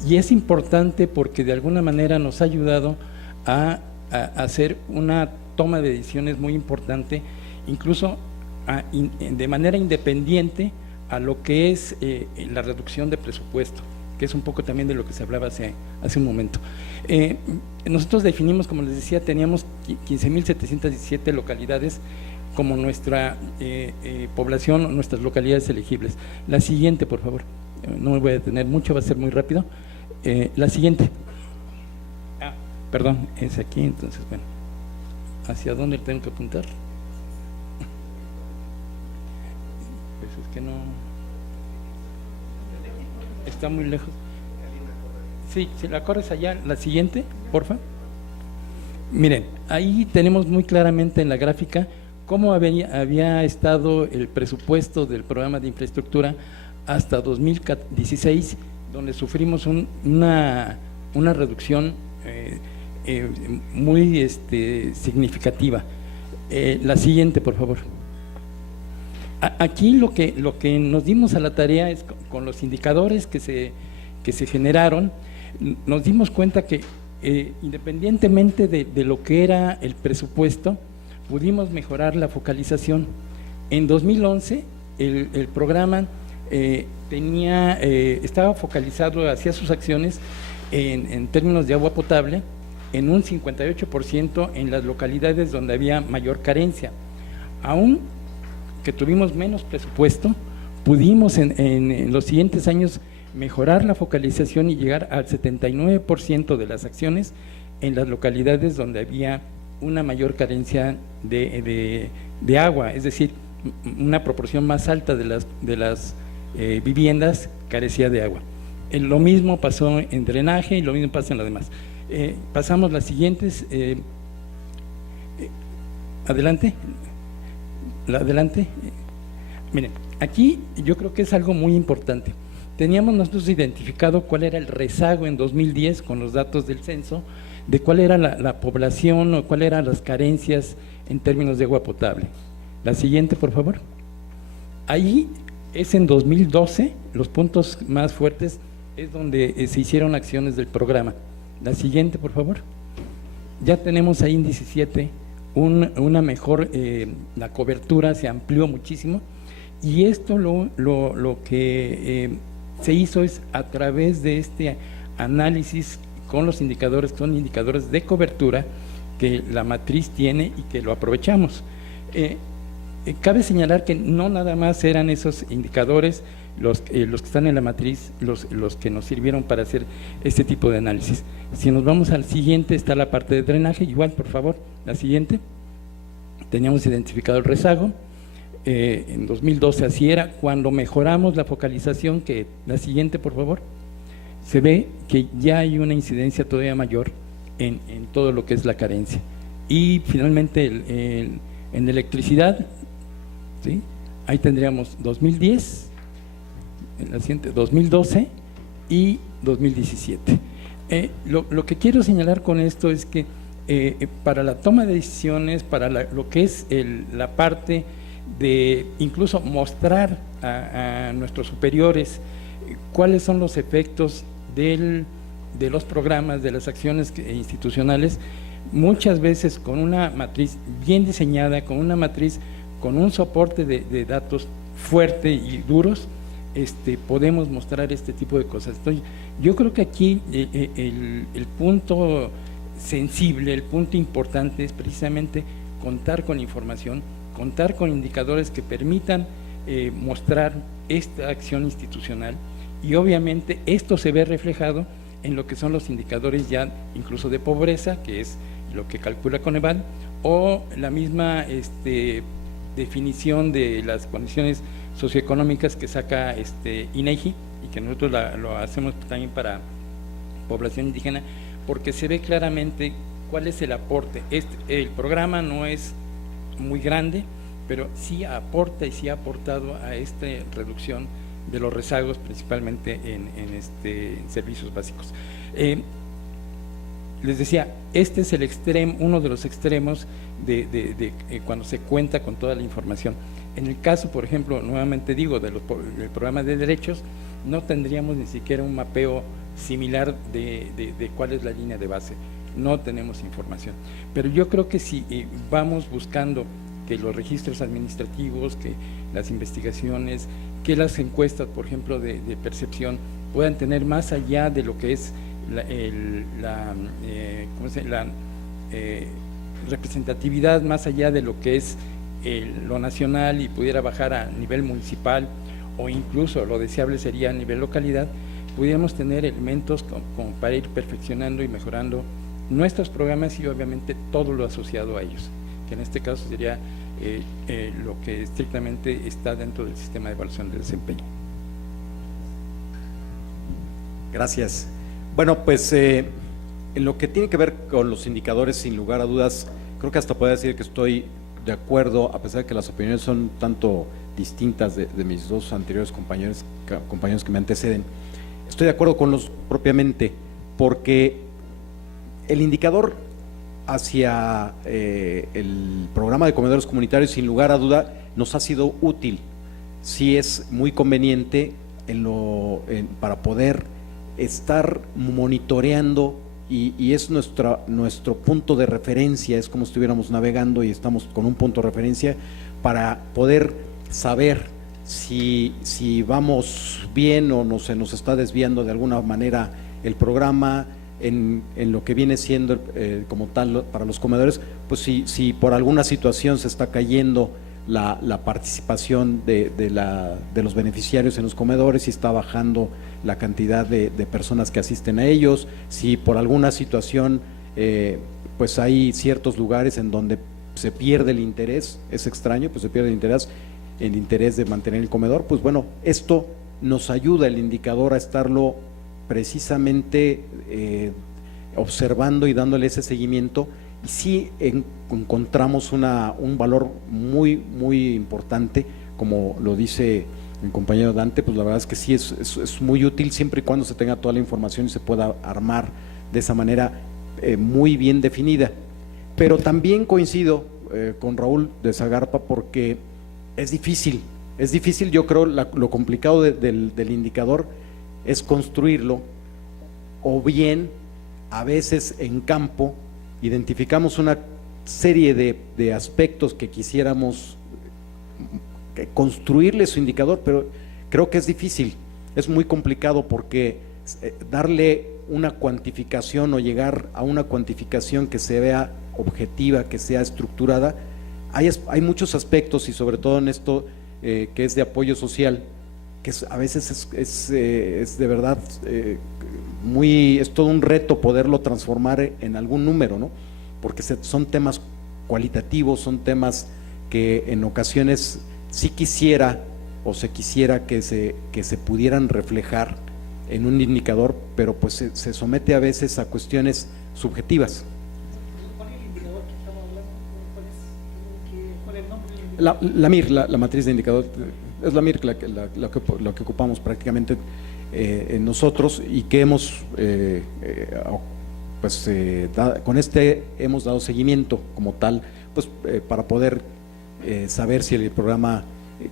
Y es importante porque de alguna manera nos ha ayudado a hacer una toma de decisiones muy importante, incluso de manera independiente a lo que es la reducción de presupuesto, que es un poco también de lo que se hablaba hace un momento. Nosotros definimos, como les decía, teníamos 15,717 localidades como nuestra población, nuestras localidades elegibles. La siguiente, por favor. No me voy a detener mucho, va a ser muy rápido. La siguiente. Perdón, es aquí, entonces, bueno, ¿hacia dónde tengo que apuntar? Pues es que no, está muy lejos. Sí, si la corres allá, la siguiente, porfa. Miren, ahí tenemos muy claramente en la gráfica cómo había estado el presupuesto del programa de infraestructura hasta 2016, donde sufrimos una reducción muy significativa. La siguiente, por favor. Aquí lo que nos dimos a la tarea es con los indicadores que se generaron, nos dimos cuenta que independientemente de lo que era el presupuesto, pudimos mejorar la focalización. En 2011 el programa estaba focalizado hacia sus acciones en términos de agua potable en un 58% en las localidades donde había mayor carencia. Aún que tuvimos menos presupuesto, pudimos en los siguientes años mejorar la focalización y llegar al 79% de las acciones en las localidades donde había una mayor carencia de agua, es decir, una proporción más alta de las viviendas carecía de agua. Lo mismo pasó en drenaje y lo mismo pasa en lo demás. Pasamos las siguientes. Adelante. Adelante. Miren, aquí yo creo que es algo muy importante. Teníamos nosotros identificado cuál era el rezago en 2010 con los datos del censo, de cuál era la población o cuáles eran las carencias en términos de agua potable. La siguiente, por favor. Ahí es en 2012, los puntos más fuertes es donde se hicieron acciones del programa. La siguiente, por favor. Ya tenemos ahí en 17 una mejor, la cobertura se amplió muchísimo, y esto lo que se hizo es a través de este análisis con los indicadores, que son indicadores de cobertura que la matriz tiene y que lo aprovechamos. Cabe señalar que no nada más eran esos indicadores los que están en la matriz, los que nos sirvieron para hacer este tipo de análisis. Si nos vamos al siguiente, está la parte de drenaje, igual, por favor, la siguiente. Teníamos identificado el rezago, en 2012 así era. Cuando mejoramos la focalización, que la siguiente, por favor, se ve que ya hay una incidencia todavía mayor en todo lo que es la carencia. Y finalmente en electricidad, ¿sí? Ahí tendríamos 2010, en la siguiente, 2012 y 2017. Lo que quiero señalar con esto es que para la toma de decisiones, para lo que es la parte de incluso mostrar a nuestros superiores cuáles son los efectos de los programas, de las acciones institucionales, muchas veces con una matriz bien diseñada, con una matriz con un soporte de datos fuerte y duros, podemos mostrar este tipo de cosas. Entonces, yo creo que aquí el punto sensible, el punto importante es precisamente contar con información, contar con indicadores que permitan mostrar esta acción institucional, y obviamente esto se ve reflejado en lo que son los indicadores ya incluso de pobreza, que es lo que calcula Coneval, o la misma definición de las condiciones socioeconómicas que saca INEGI, y que nosotros lo hacemos también para población indígena, porque se ve claramente cuál es el aporte. El programa no es muy grande, pero sí aporta y sí ha aportado a esta reducción de los rezagos, principalmente en servicios básicos. Les decía, este es el extremo, uno de los extremos de cuando se cuenta con toda la información. En el caso, por ejemplo, nuevamente digo, del programa de derechos, no tendríamos ni siquiera un mapeo similar de cuál es la línea de base. No tenemos información. Pero yo creo que si vamos buscando que los registros administrativos, que las investigaciones, que las encuestas, por ejemplo, de percepción, puedan tener más allá de lo que es la representatividad, más allá de lo que es lo nacional, y pudiera bajar a nivel municipal, o incluso lo deseable sería a nivel localidad, pudiéramos tener elementos como para ir perfeccionando y mejorando nuestros programas y obviamente todo lo asociado a ellos, que en este caso sería lo que estrictamente está dentro del sistema de evaluación de desempeño. Gracias. Bueno, pues en lo que tiene que ver con los indicadores, sin lugar a dudas, creo que hasta puedo decir que estoy de acuerdo, a pesar de que las opiniones son tanto distintas de mis dos anteriores compañeros que me anteceden. Estoy de acuerdo con los propiamente, porque el indicador hacia el programa de comedores comunitarios, sin lugar a duda, nos ha sido útil. Sí es muy conveniente para poder estar monitoreando y es nuestro punto de referencia, es como si estuviéramos navegando y estamos con un punto de referencia para poder saber si vamos bien o se nos está desviando de alguna manera el programa en lo que viene siendo como tal para los comedores. Pues si por alguna situación se está cayendo la participación de los beneficiarios en los comedores, si está bajando la cantidad de personas que asisten a ellos, si por alguna situación pues hay ciertos lugares en donde se pierde el interés, es extraño, pues se pierde el interés de mantener el comedor. Pues bueno, esto nos ayuda el indicador a estarlo precisamente observando y dándole ese seguimiento, y sí encontramos un valor muy, muy importante, como lo dice mi compañero Dante. Pues la verdad es que sí es muy útil siempre y cuando se tenga toda la información y se pueda armar de esa manera muy bien definida. Pero también coincido con Raúl de Zagarpa, porque es difícil, yo creo lo complicado del indicador es construirlo, o bien a veces en campo identificamos una serie de aspectos que quisiéramos construirle su indicador, pero creo que es difícil, es muy complicado, porque darle una cuantificación o llegar a una cuantificación que se vea objetiva, que sea estructurada, hay muchos aspectos, y sobre todo en esto que es de apoyo social, que a veces es de verdad es todo un reto poderlo transformar en algún número, ¿no? Porque son temas cualitativos, son temas que en ocasiones sí quisiera que se pudieran reflejar en un indicador, pero pues se somete a veces a cuestiones subjetivas. ¿Cuál es el indicador que estamos hablando? ¿Cuál es el nombre del indicador? La MIR, la matriz de indicador, es la MIR la que ocupamos prácticamente nosotros, y que hemos con hemos dado seguimiento como tal, pues para poder saber si el programa,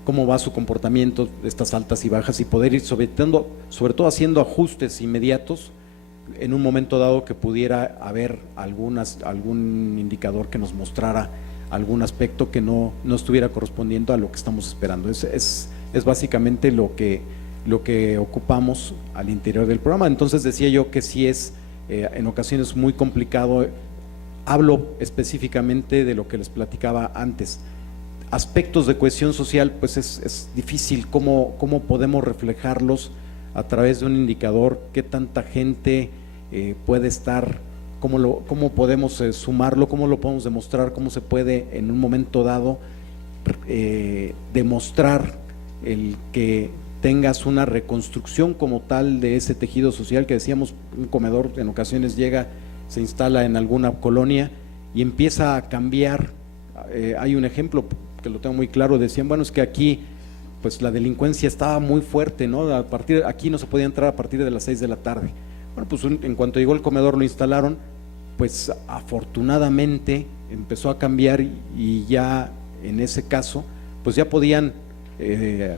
cómo va su comportamiento de estas altas y bajas, y poder ir sobre todo haciendo ajustes inmediatos en un momento dado que pudiera haber algún indicador que nos mostrara algún aspecto que no estuviera correspondiendo a lo que estamos esperando. Es básicamente lo que ocupamos al interior del programa. Entonces decía yo que sí es en ocasiones muy complicado. Hablo específicamente de lo que les platicaba antes. Aspectos de cohesión social, pues es difícil cómo podemos reflejarlos a través de un indicador, qué tanta gente puede estar, cómo podemos sumarlo, cómo lo podemos demostrar, cómo se puede en un momento dado demostrar el que tengas una reconstrucción como tal de ese tejido social que decíamos. Un comedor en ocasiones se instala en alguna colonia y empieza a cambiar. Hay un ejemplo que lo tengo muy claro, decían, bueno, es que aquí pues la delincuencia estaba muy fuerte, ¿no? Aquí no se podía entrar a partir de las 6 de la tarde. Bueno, pues en cuanto llegó el comedor lo instalaron, pues afortunadamente empezó a cambiar, y ya en ese caso pues ya podían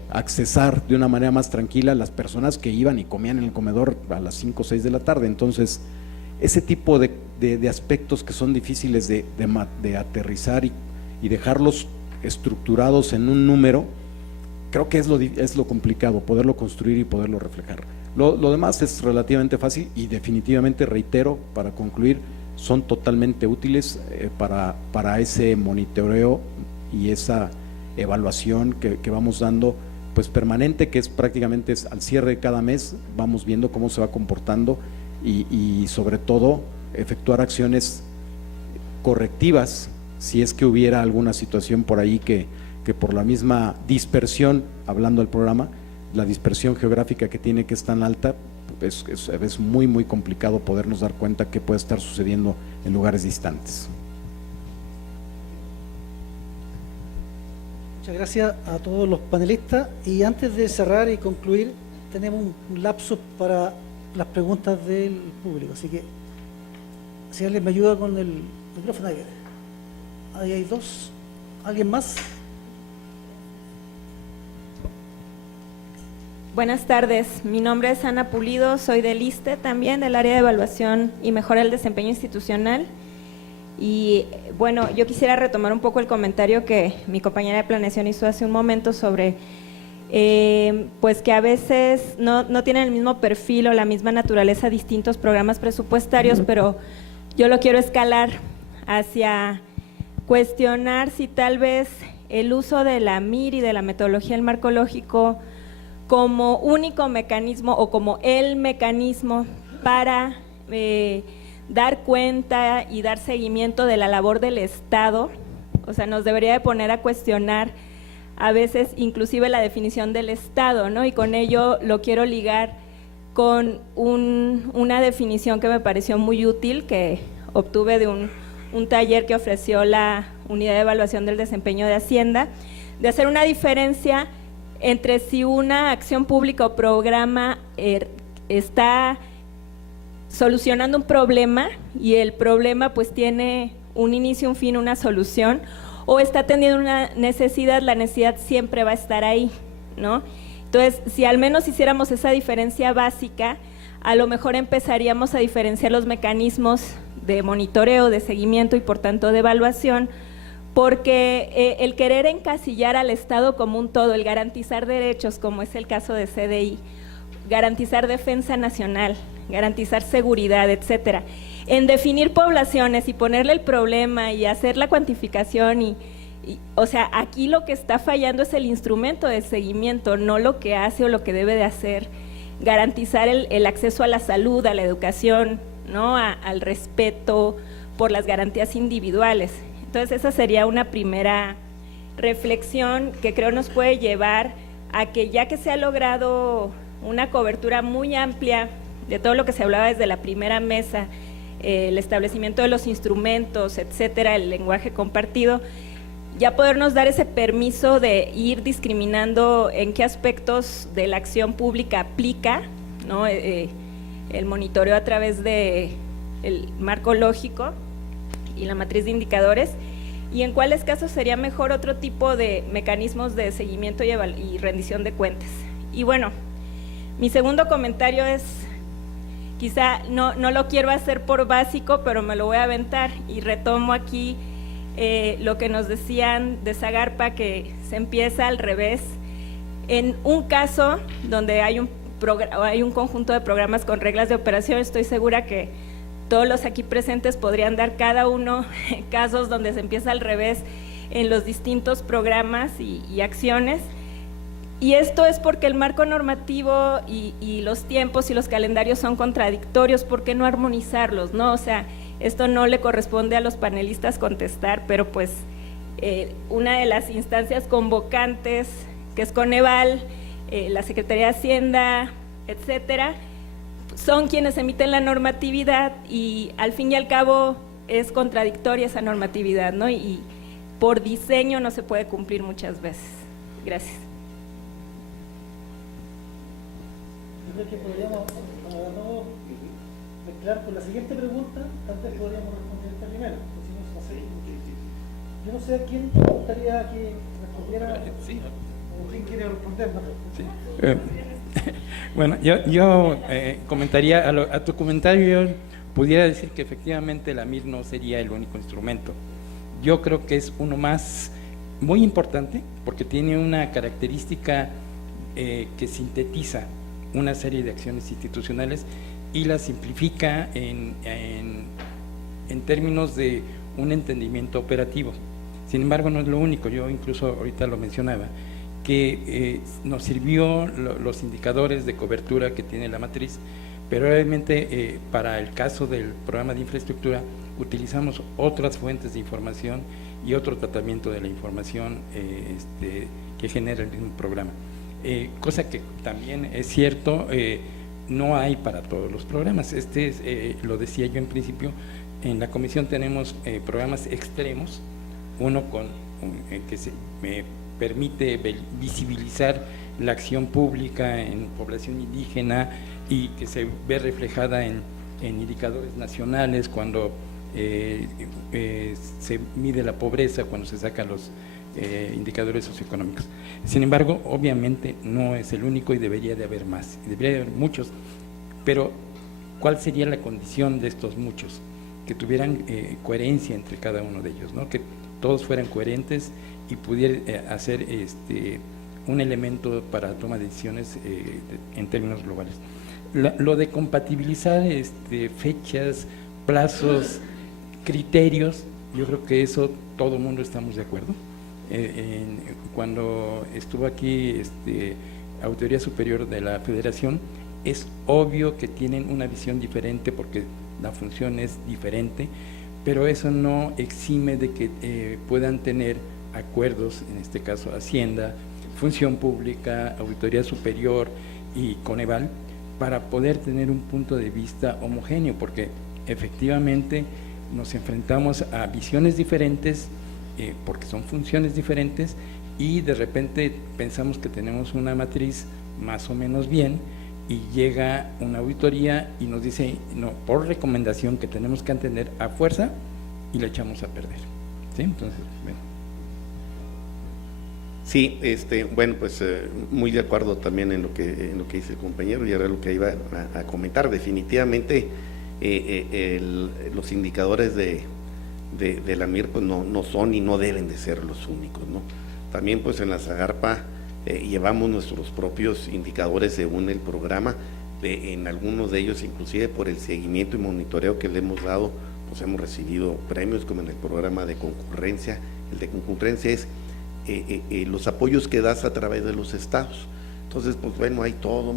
accesar de una manera más tranquila las personas que iban y comían en el comedor a las 5 o 6 de la tarde. Entonces ese tipo de aspectos que son difíciles de aterrizar y dejarlos estructurados en un número, creo que es lo complicado, poderlo construir y poderlo reflejar. Lo demás es relativamente fácil, y definitivamente, reitero, para concluir, son totalmente útiles para ese monitoreo y esa evaluación que vamos dando, pues permanente, que es prácticamente al cierre de cada mes, vamos viendo cómo se va comportando, y sobre todo efectuar acciones correctivas si es que hubiera alguna situación por ahí que por la misma dispersión, hablando del programa, la dispersión geográfica que tiene, que es tan alta, es muy muy complicado podernos dar cuenta qué puede estar sucediendo en lugares distantes. Muchas gracias a todos los panelistas, y antes de cerrar y concluir tenemos un lapso para las preguntas del público, así que si alguien me ayuda con el micrófono. Ahí hay dos. ¿Alguien más? Buenas tardes, mi nombre es Ana Pulido, soy del ISSSTE también, del área de evaluación y mejora del desempeño institucional. Y bueno, yo quisiera retomar un poco el comentario que mi compañera de planeación hizo hace un momento sobre pues que a veces no tienen el mismo perfil o la misma naturaleza distintos programas presupuestarios, pero yo lo quiero escalar hacia cuestionar si tal vez el uso de la MIR y de la metodología del marco lógico como único mecanismo o como el mecanismo para dar cuenta y dar seguimiento de la labor del Estado, o sea, nos debería de poner a cuestionar a veces inclusive la definición del Estado, ¿no? Y con ello lo quiero ligar con una definición que me pareció muy útil, que obtuve de un taller que ofreció la Unidad de Evaluación del Desempeño de Hacienda, de hacer una diferencia entre si una acción pública o programa está solucionando un problema y el problema pues tiene un inicio, un fin, una solución, o está atendiendo una necesidad, la necesidad siempre va a estar ahí, ¿no? Entonces, si al menos hiciéramos esa diferencia básica, a lo mejor empezaríamos a diferenciar los mecanismos de monitoreo, de seguimiento y por tanto de evaluación, porque el querer encasillar al Estado como un todo, el garantizar derechos, como es el caso de CDI, garantizar defensa nacional, garantizar seguridad, etcétera, en definir poblaciones y ponerle el problema y hacer la cuantificación o sea, aquí lo que está fallando es el instrumento de seguimiento, no lo que hace o lo que debe de hacer, garantizar el acceso a la salud, a la educación, ¿no? Al respeto por las garantías individuales. Entonces esa sería una primera reflexión que creo nos puede llevar a que, ya que se ha logrado una cobertura muy amplia de todo lo que se hablaba desde la primera mesa, el establecimiento de los instrumentos, etcétera, el lenguaje compartido, ya podernos dar ese permiso de ir discriminando en qué aspectos de la acción pública aplica, ¿no? El monitoreo a través de el marco lógico y la matriz de indicadores, y en cuáles casos sería mejor otro tipo de mecanismos de seguimiento y rendición de cuentas. Y bueno, mi segundo comentario es, quizá no lo quiero hacer por básico, pero me lo voy a aventar y retomo aquí lo que nos decían de Zagarpa, que se empieza al revés. En un caso donde hay un conjunto de programas con reglas de operación, estoy segura que todos los aquí presentes podrían dar cada uno casos donde se empieza al revés en los distintos programas y acciones. Y esto es porque el marco normativo y los tiempos y los calendarios son contradictorios. ¿Por qué no armonizarlos, no? O sea, esto no le corresponde a los panelistas contestar, pero pues una de las instancias convocantes, que es Coneval, la Secretaría de Hacienda, etcétera, son quienes emiten la normatividad, y al fin y al cabo es contradictoria esa normatividad, ¿no? Y por diseño no se puede cumplir muchas veces. Gracias. Creo que podríamos, para no mezclar con la siguiente pregunta, antes podríamos responder esta primera, si no es así. Yo no sé a quién me gustaría que respondiera, o quién quiere responder. Sí. Bueno, yo comentaría, a tu comentario, yo pudiera decir que efectivamente la MIR no sería el único instrumento. Yo creo que es uno más muy importante, porque tiene una característica que sintetiza una serie de acciones institucionales y las simplifica en términos de un entendimiento operativo. Sin embargo, no es lo único. Yo incluso ahorita lo mencionaba, que nos sirvió los indicadores de cobertura que tiene la matriz, pero obviamente para el caso del programa de infraestructura utilizamos otras fuentes de información y otro tratamiento de la información que genera el mismo programa. Cosa que también es cierto, no hay para todos los programas. Lo decía yo en principio, en la comisión tenemos programas extremos, uno que me permite visibilizar la acción pública en población indígena y que se ve reflejada en indicadores nacionales cuando se mide la pobreza, cuando se sacan los indicadores socioeconómicos. Sin embargo, obviamente no es el único y debería de haber más, debería de haber muchos, pero ¿cuál sería la condición de estos muchos? Que tuvieran coherencia entre cada uno de ellos, ¿no? Que todos fueran coherentes y pudiera hacer un elemento para la toma de decisiones en términos globales. Lo de compatibilizar fechas, plazos, criterios, yo creo que eso todo el mundo estamos de acuerdo. Cuando estuvo aquí Auditoría Superior de la Federación, es obvio que tienen una visión diferente porque la función es diferente, pero eso no exime de que puedan tener acuerdos, en este caso Hacienda, Función Pública, Auditoría Superior y Coneval, para poder tener un punto de vista homogéneo, porque efectivamente nos enfrentamos a visiones diferentes, porque son funciones diferentes, y de repente pensamos que tenemos una matriz más o menos bien, y llega una auditoría y nos dice, no, por recomendación que tenemos que atender a fuerza, y la echamos a perder. ¿Sí? Entonces, bueno. Sí, bueno, pues muy de acuerdo también en lo que dice el compañero, y era lo que iba a comentar. Definitivamente los indicadores de la MIR pues no son y no deben de ser los únicos, ¿no? También pues en la Zagarpa llevamos nuestros propios indicadores según el programa, en algunos de ellos inclusive por el seguimiento y monitoreo que le hemos dado, pues hemos recibido premios, como en el programa de concurrencia. El de concurrencia es los apoyos que das a través de los estados. Entonces, pues bueno, hay toda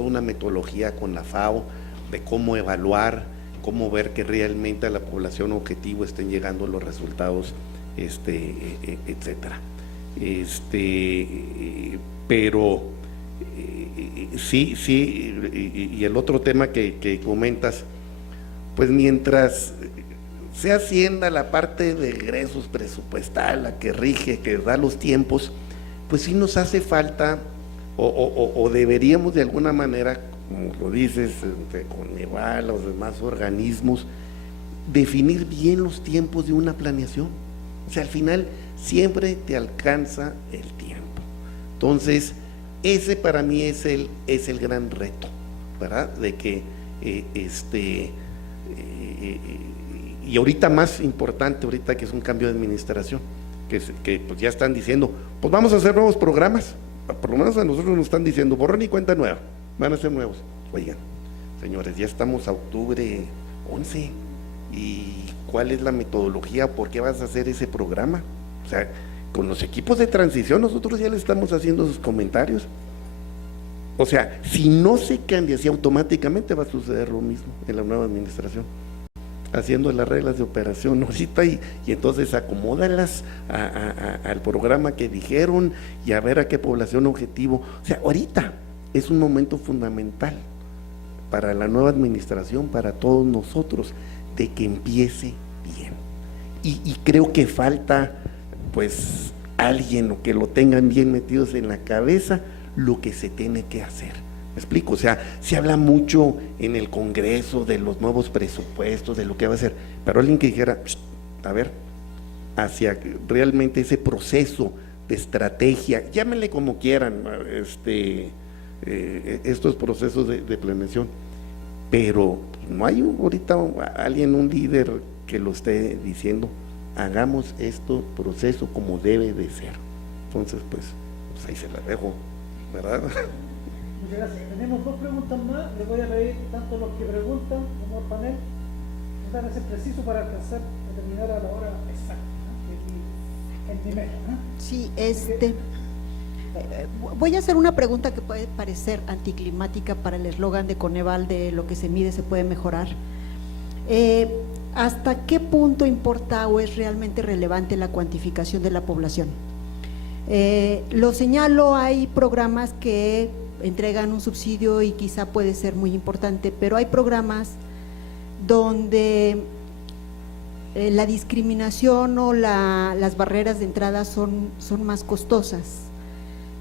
una metodología con la FAO de cómo evaluar, cómo ver que realmente a la población objetivo estén llegando los resultados, etcétera. Pero sí, y el otro tema que comentas, pues mientras sea Hacienda la parte de egresos presupuestal, la que rige, que da los tiempos, pues sí nos hace falta, o deberíamos de alguna manera, como lo dices, con Coneval, los demás organismos, definir bien los tiempos de una planeación. O sea, al final siempre te alcanza el tiempo. Entonces, ese para mí es el gran reto, ¿verdad? De que y ahorita más importante, ahorita que es un cambio de administración, que pues ya están diciendo, pues vamos a hacer nuevos programas. Por lo menos a nosotros nos están diciendo, borrón y cuenta nueva, van a ser nuevos. Oigan, señores, ya estamos a octubre 11, ¿y cuál es la metodología? ¿Por qué vas a hacer ese programa? O sea, con los equipos de transición nosotros ya le estamos haciendo sus comentarios. O sea, si no se cambia, si automáticamente va a suceder lo mismo en la nueva administración, haciendo las reglas de operación ahorita, y entonces acomódalas al programa que dijeron y a ver a qué población objetivo. O sea, ahorita es un momento fundamental para la nueva administración, para todos nosotros, de que empiece bien. Y creo que falta pues alguien, o que lo tengan bien metidos en la cabeza, lo que se tiene que hacer. ¿Me explico? O sea, se habla mucho en el Congreso de los nuevos presupuestos, de lo que va a hacer, pero alguien que dijera, a ver, hacia realmente ese proceso de estrategia, llámenle como quieran, estos procesos de planeación, pero no hay ahorita alguien, un líder que lo esté diciendo, hagamos esto proceso como debe de ser. Entonces, pues ahí se la dejo, ¿verdad? Muchas gracias. Tenemos dos preguntas más. Les voy a pedir tanto los que preguntan como al panel, tratar de ser preciso para alcanzar a terminar a la hora exacta, ¿no? El primero, ¿no? Sí, Voy a hacer una pregunta que puede parecer anticlimática para el eslogan de Coneval de lo que se mide se puede mejorar. ¿Hasta qué punto importa o es realmente relevante la cuantificación de la población? Lo señalo, hay programas que entregan un subsidio y quizá puede ser muy importante, pero hay programas donde la discriminación o las barreras de entrada son más costosas.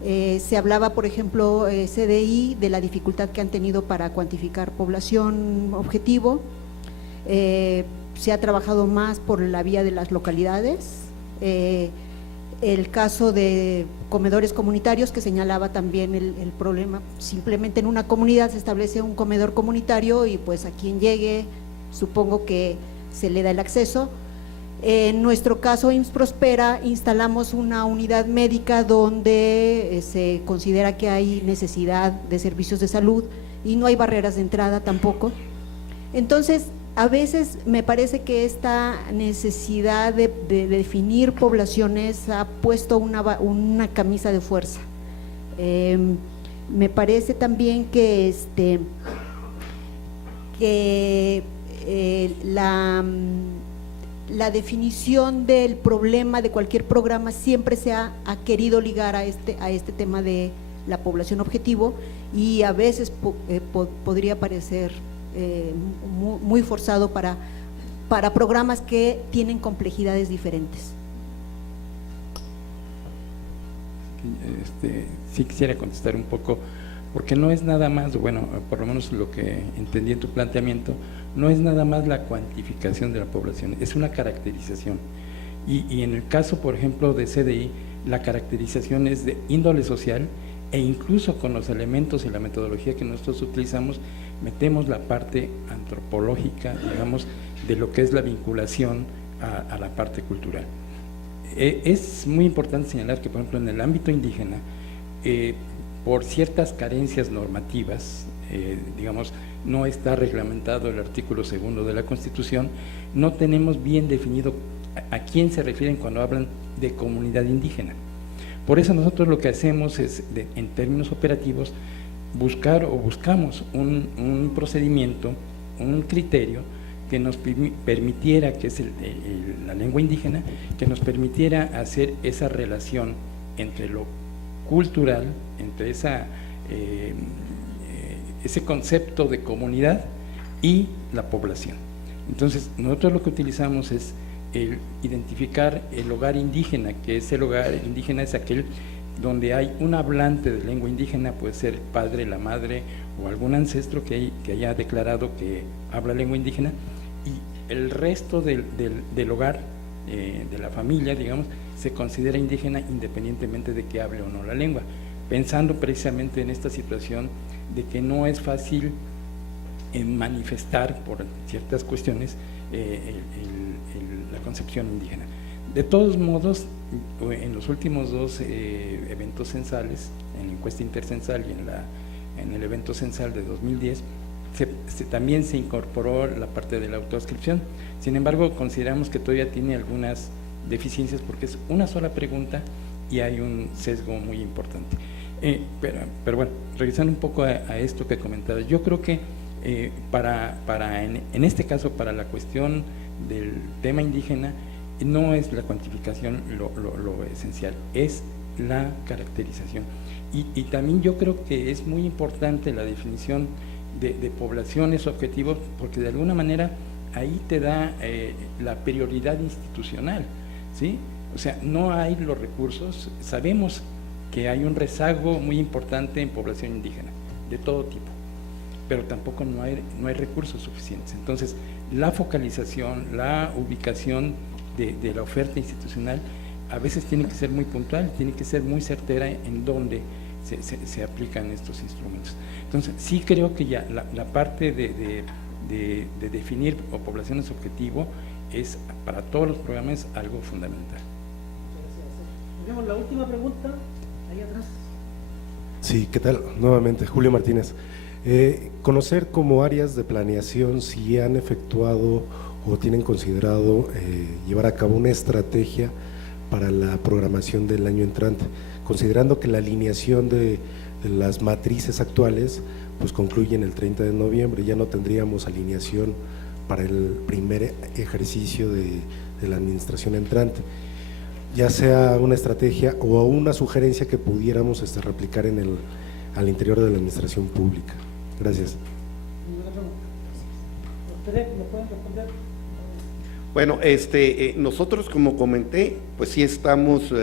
Se hablaba, por ejemplo, CDI, de la dificultad que han tenido para cuantificar población objetivo. Se ha trabajado más por la vía de las localidades. El caso de comedores comunitarios, que señalaba también el problema, simplemente en una comunidad se establece un comedor comunitario y pues a quien llegue, supongo que se le da el acceso. En nuestro caso, IMSS Prospera, instalamos una unidad médica donde se considera que hay necesidad de servicios de salud y no hay barreras de entrada tampoco. Entonces, a veces me parece que esta necesidad de definir poblaciones ha puesto una camisa de fuerza. Me parece también que, la definición del problema de cualquier programa siempre se ha querido ligar a este tema de la población objetivo y a veces podría parecer muy forzado para programas que tienen complejidades diferentes. Sí quisiera contestar un poco, porque no es nada más, bueno, por lo menos lo que entendí en tu planteamiento, no es nada más la cuantificación de la población, es una caracterización. Y en el caso, por ejemplo, de CDI, la caracterización es de índole social e incluso con los elementos y la metodología que nosotros utilizamos, metemos la parte antropológica, digamos, de lo que es la vinculación a la parte cultural. Es muy importante señalar que, por ejemplo, en el ámbito indígena, por ciertas carencias normativas, digamos, no está reglamentado el artículo 2 de la Constitución, no tenemos bien definido a quién se refieren cuando hablan de comunidad indígena. Por eso nosotros lo que hacemos es, en términos operativos, buscamos un procedimiento, un criterio que nos permitiera, que es la lengua indígena, que nos permitiera hacer esa relación entre lo cultural, entre ese concepto de comunidad y la población. Entonces, nosotros lo que utilizamos es identificar el hogar indígena, que es el hogar indígena es aquel donde hay un hablante de lengua indígena, puede ser el padre, la madre o algún ancestro que haya declarado que habla lengua indígena, y el resto del hogar, de la familia, digamos, se considera indígena independientemente de que hable o no la lengua, pensando precisamente en esta situación de que no es fácil manifestar por ciertas cuestiones la concepción indígena. De todos modos, en los últimos 2 eventos censales, en la encuesta intercensal y en el evento censal de 2010, también se incorporó la parte de la autodescripción. Sin embargo, consideramos que todavía tiene algunas deficiencias porque es una sola pregunta y hay un sesgo muy importante. Pero bueno, regresando un poco a esto que comentabas, yo creo que en este caso, para la cuestión del tema indígena, no es la cuantificación lo esencial, es la caracterización. Y también yo creo que es muy importante la definición de poblaciones objetivos, porque de alguna manera ahí te da la prioridad institucional, ¿sí? O sea, no hay los recursos, sabemos que hay un rezago muy importante en población indígena, de todo tipo, pero tampoco no hay recursos suficientes. Entonces, la focalización, la ubicación de la oferta institucional a veces tiene que ser muy puntual, tiene que ser muy certera en dónde se aplican estos instrumentos. Entonces, sí creo que ya la parte de definir poblaciones objetivo es para todos los programas algo fundamental. Tenemos la última pregunta, ahí atrás. Sí, ¿qué tal? Nuevamente, Julio Martínez. Conocer como áreas de planeación si han efectuado o tienen considerado llevar a cabo una estrategia para la programación del año entrante, considerando que la alineación de las matrices actuales pues concluyen el 30 de noviembre, ya no tendríamos alineación para el primer ejercicio de la administración entrante, ya sea una estrategia o una sugerencia que pudiéramos replicar al interior de la administración pública. Gracias. ¿Ustedes me pueden responder? Bueno, nosotros, como comenté, pues sí estamos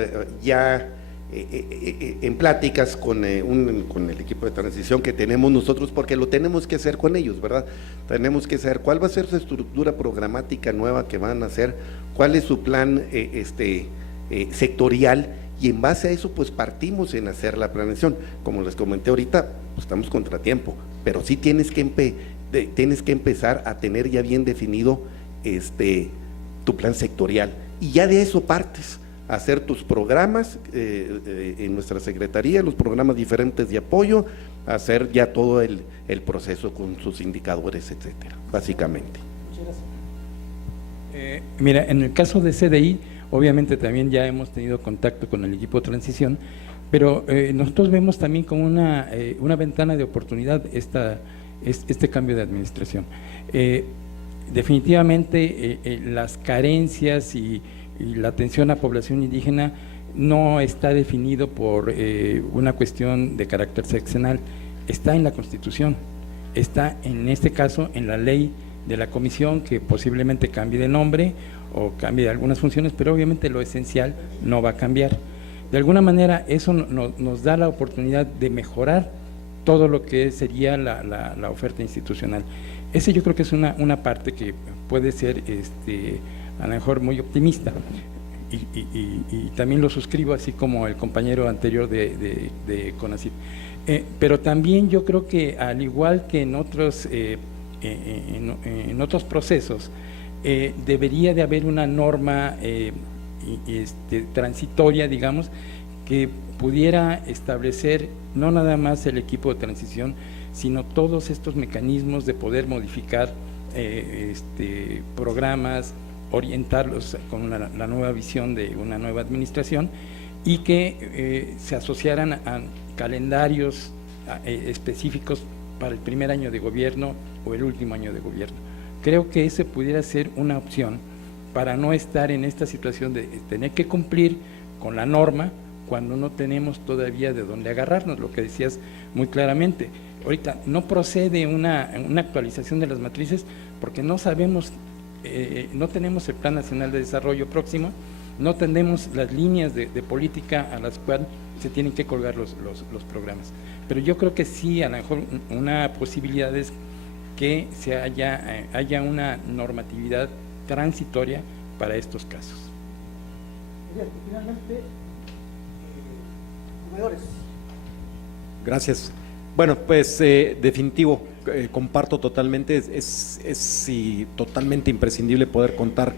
ya en pláticas con el equipo de transición que tenemos nosotros, porque lo tenemos que hacer con ellos, ¿verdad? Tenemos que saber cuál va a ser su estructura programática nueva que van a hacer, cuál es su plan sectorial, y en base a eso pues partimos en hacer la planeación. Como les comenté ahorita, pues, estamos contratiempo, pero sí tienes que empezar a tener ya bien definido tu plan sectorial, y ya de eso partes a hacer tus programas en nuestra secretaría, los programas diferentes de apoyo, hacer ya todo el proceso con sus indicadores, etcétera, básicamente. Muchas gracias. Mira, en el caso de CDI, obviamente también ya hemos tenido contacto con el equipo de transición, pero nosotros vemos también como una ventana de oportunidad este cambio de administración. Definitivamente las carencias y la atención a población indígena no está definido por una cuestión de carácter seccional, está en la Constitución, está en este caso en la ley de la comisión, que posiblemente cambie de nombre o cambie de algunas funciones, pero obviamente lo esencial no va a cambiar. De alguna manera eso nos da la oportunidad de mejorar todo lo que sería la oferta institucional. Ese yo creo que es una parte que puede ser a lo mejor muy optimista, y también lo suscribo, así como el compañero anterior de CONACYT. Pero también yo creo que, al igual que en otros procesos, debería de haber una norma transitoria, digamos, que pudiera establecer no nada más el equipo de transición, sino todos estos mecanismos de poder modificar programas, orientarlos con la nueva visión de una nueva administración, y que se asociaran a calendarios específicos para el primer año de gobierno o el último año de gobierno. Creo que ese pudiera ser una opción para no estar en esta situación de tener que cumplir con la norma cuando no tenemos todavía de dónde agarrarnos, lo que decías muy claramente. Ahorita no procede una actualización de las matrices porque no sabemos, no tenemos el Plan Nacional de Desarrollo próximo, no tenemos las líneas de política a las cuales se tienen que colgar los programas. Pero yo creo que sí, a lo mejor una posibilidad es que haya una normatividad transitoria para estos casos. Finalmente, comedores. Gracias. Bueno, pues definitivo, comparto totalmente, es totalmente imprescindible poder contar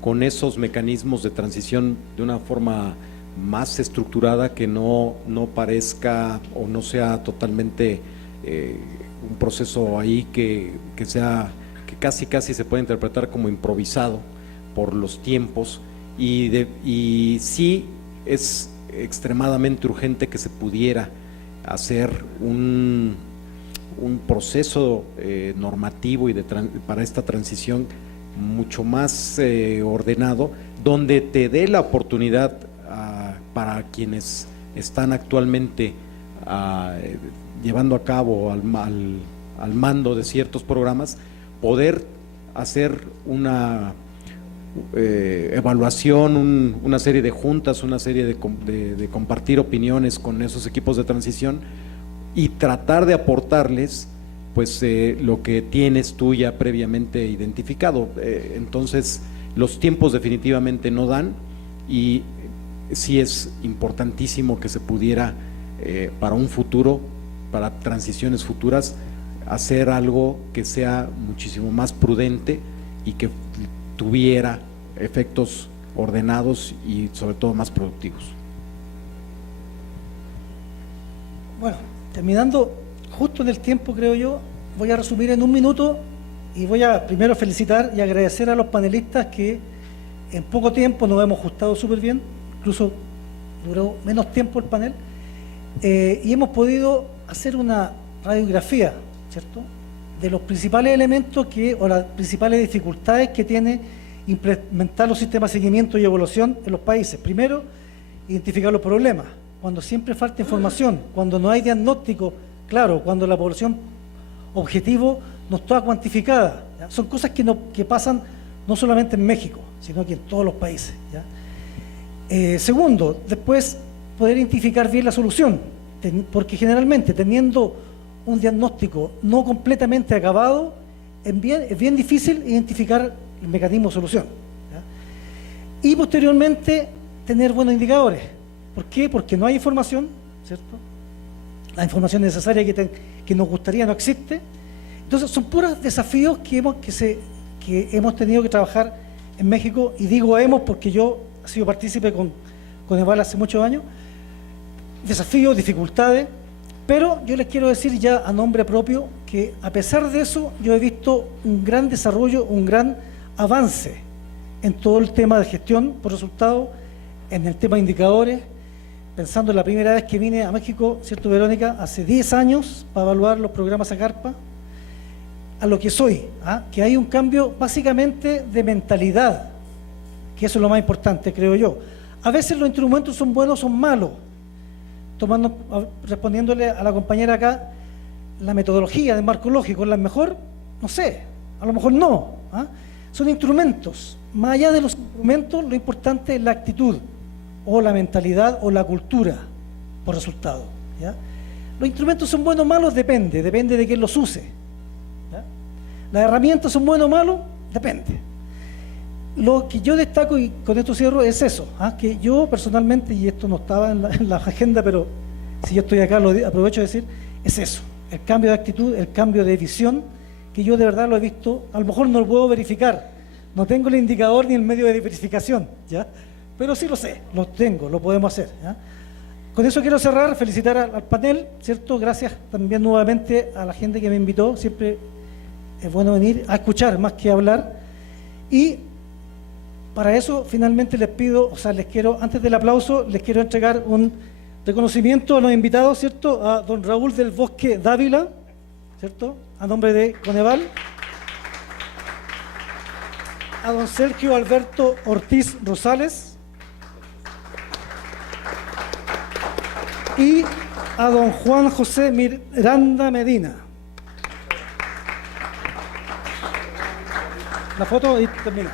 con esos mecanismos de transición de una forma más estructurada, que no parezca o no sea totalmente un proceso ahí que casi se puede interpretar como improvisado por los tiempos, y sí es extremadamente urgente que se pudiera hacer un proceso normativo para esta transición mucho más ordenado, donde te dé la oportunidad para quienes están actualmente llevando a cabo al mando de ciertos programas, poder hacer una evaluación, una serie de juntas, una serie de compartir opiniones con esos equipos de transición y tratar de aportarles pues lo que tienes tú ya previamente identificado. Entonces los tiempos definitivamente no dan, y sí es importantísimo que se pudiera para un futuro, para transiciones futuras, hacer algo que sea muchísimo más prudente y que tuviera efectos ordenados y sobre todo más productivos. Bueno, terminando justo en el tiempo, creo yo, voy a resumir en un minuto, y voy a primero felicitar y agradecer a los panelistas que en poco tiempo nos hemos ajustado súper bien, incluso duró menos tiempo el panel, y hemos podido hacer una radiografía, ¿cierto?, de los principales elementos o las principales dificultades que tiene implementar los sistemas de seguimiento y evaluación en los países. Primero, identificar los problemas, cuando siempre falta información, cuando no hay diagnóstico claro, cuando la población objetivo no está cuantificada, ¿ya? Son cosas que pasan no solamente en México, sino que en todos los países, ¿ya? Segundo, después poder identificar bien la solución, porque generalmente teniendo un diagnóstico no completamente acabado, es bien difícil identificar el mecanismo de solución, ¿ya? Y posteriormente tener buenos indicadores. ¿Por qué? Porque no hay información, ¿cierto? La información necesaria que nos gustaría no existe. Entonces son puros desafíos que hemos tenido que trabajar en México, y digo hemos porque yo he sido partícipe con EVAL hace muchos años. Desafíos, dificultades, pero yo les quiero decir ya a nombre propio que a pesar de eso yo he visto un gran desarrollo, un gran avance en todo el tema de gestión por resultados, en el tema de indicadores, pensando en la primera vez que vine a México, ¿cierto, Verónica?, hace 10 años para evaluar los programas ACARPA, a lo que soy, que hay un cambio básicamente de mentalidad, que eso es lo más importante, creo yo. A veces los instrumentos son buenos o son malos. Respondiéndole a la compañera acá, la metodología de marco lógico es la mejor, no sé, a lo mejor no. Son instrumentos. Más allá de los instrumentos, lo importante es la actitud, o la mentalidad, o la cultura, por resultado, ¿ya? Los instrumentos son buenos o malos, depende de quién los use, ¿ya? Las herramientas son buenas o malas, depende. Lo que yo destaco, y con esto cierro, es eso, que yo personalmente, y esto no estaba en la agenda, pero si yo estoy acá lo aprovecho de decir, es eso, el cambio de actitud, el cambio de visión, que yo de verdad lo he visto. A lo mejor no lo puedo verificar, no tengo el indicador ni el medio de verificación, ¿ya? Pero sí lo sé, lo tengo, lo podemos hacer, ¿ya? Con eso quiero cerrar, felicitar al panel, ¿cierto? Gracias también nuevamente a la gente que me invitó, siempre es bueno venir a escuchar más que hablar. Y para eso, finalmente les pido, antes del aplauso, les quiero entregar un reconocimiento a los invitados, ¿cierto? A don Raúl del Bosque Dávila, ¿cierto?, a nombre de Coneval. A don Sergio Alberto Ortiz Rosales. Y a don Juan José Miranda Medina. La foto y termina.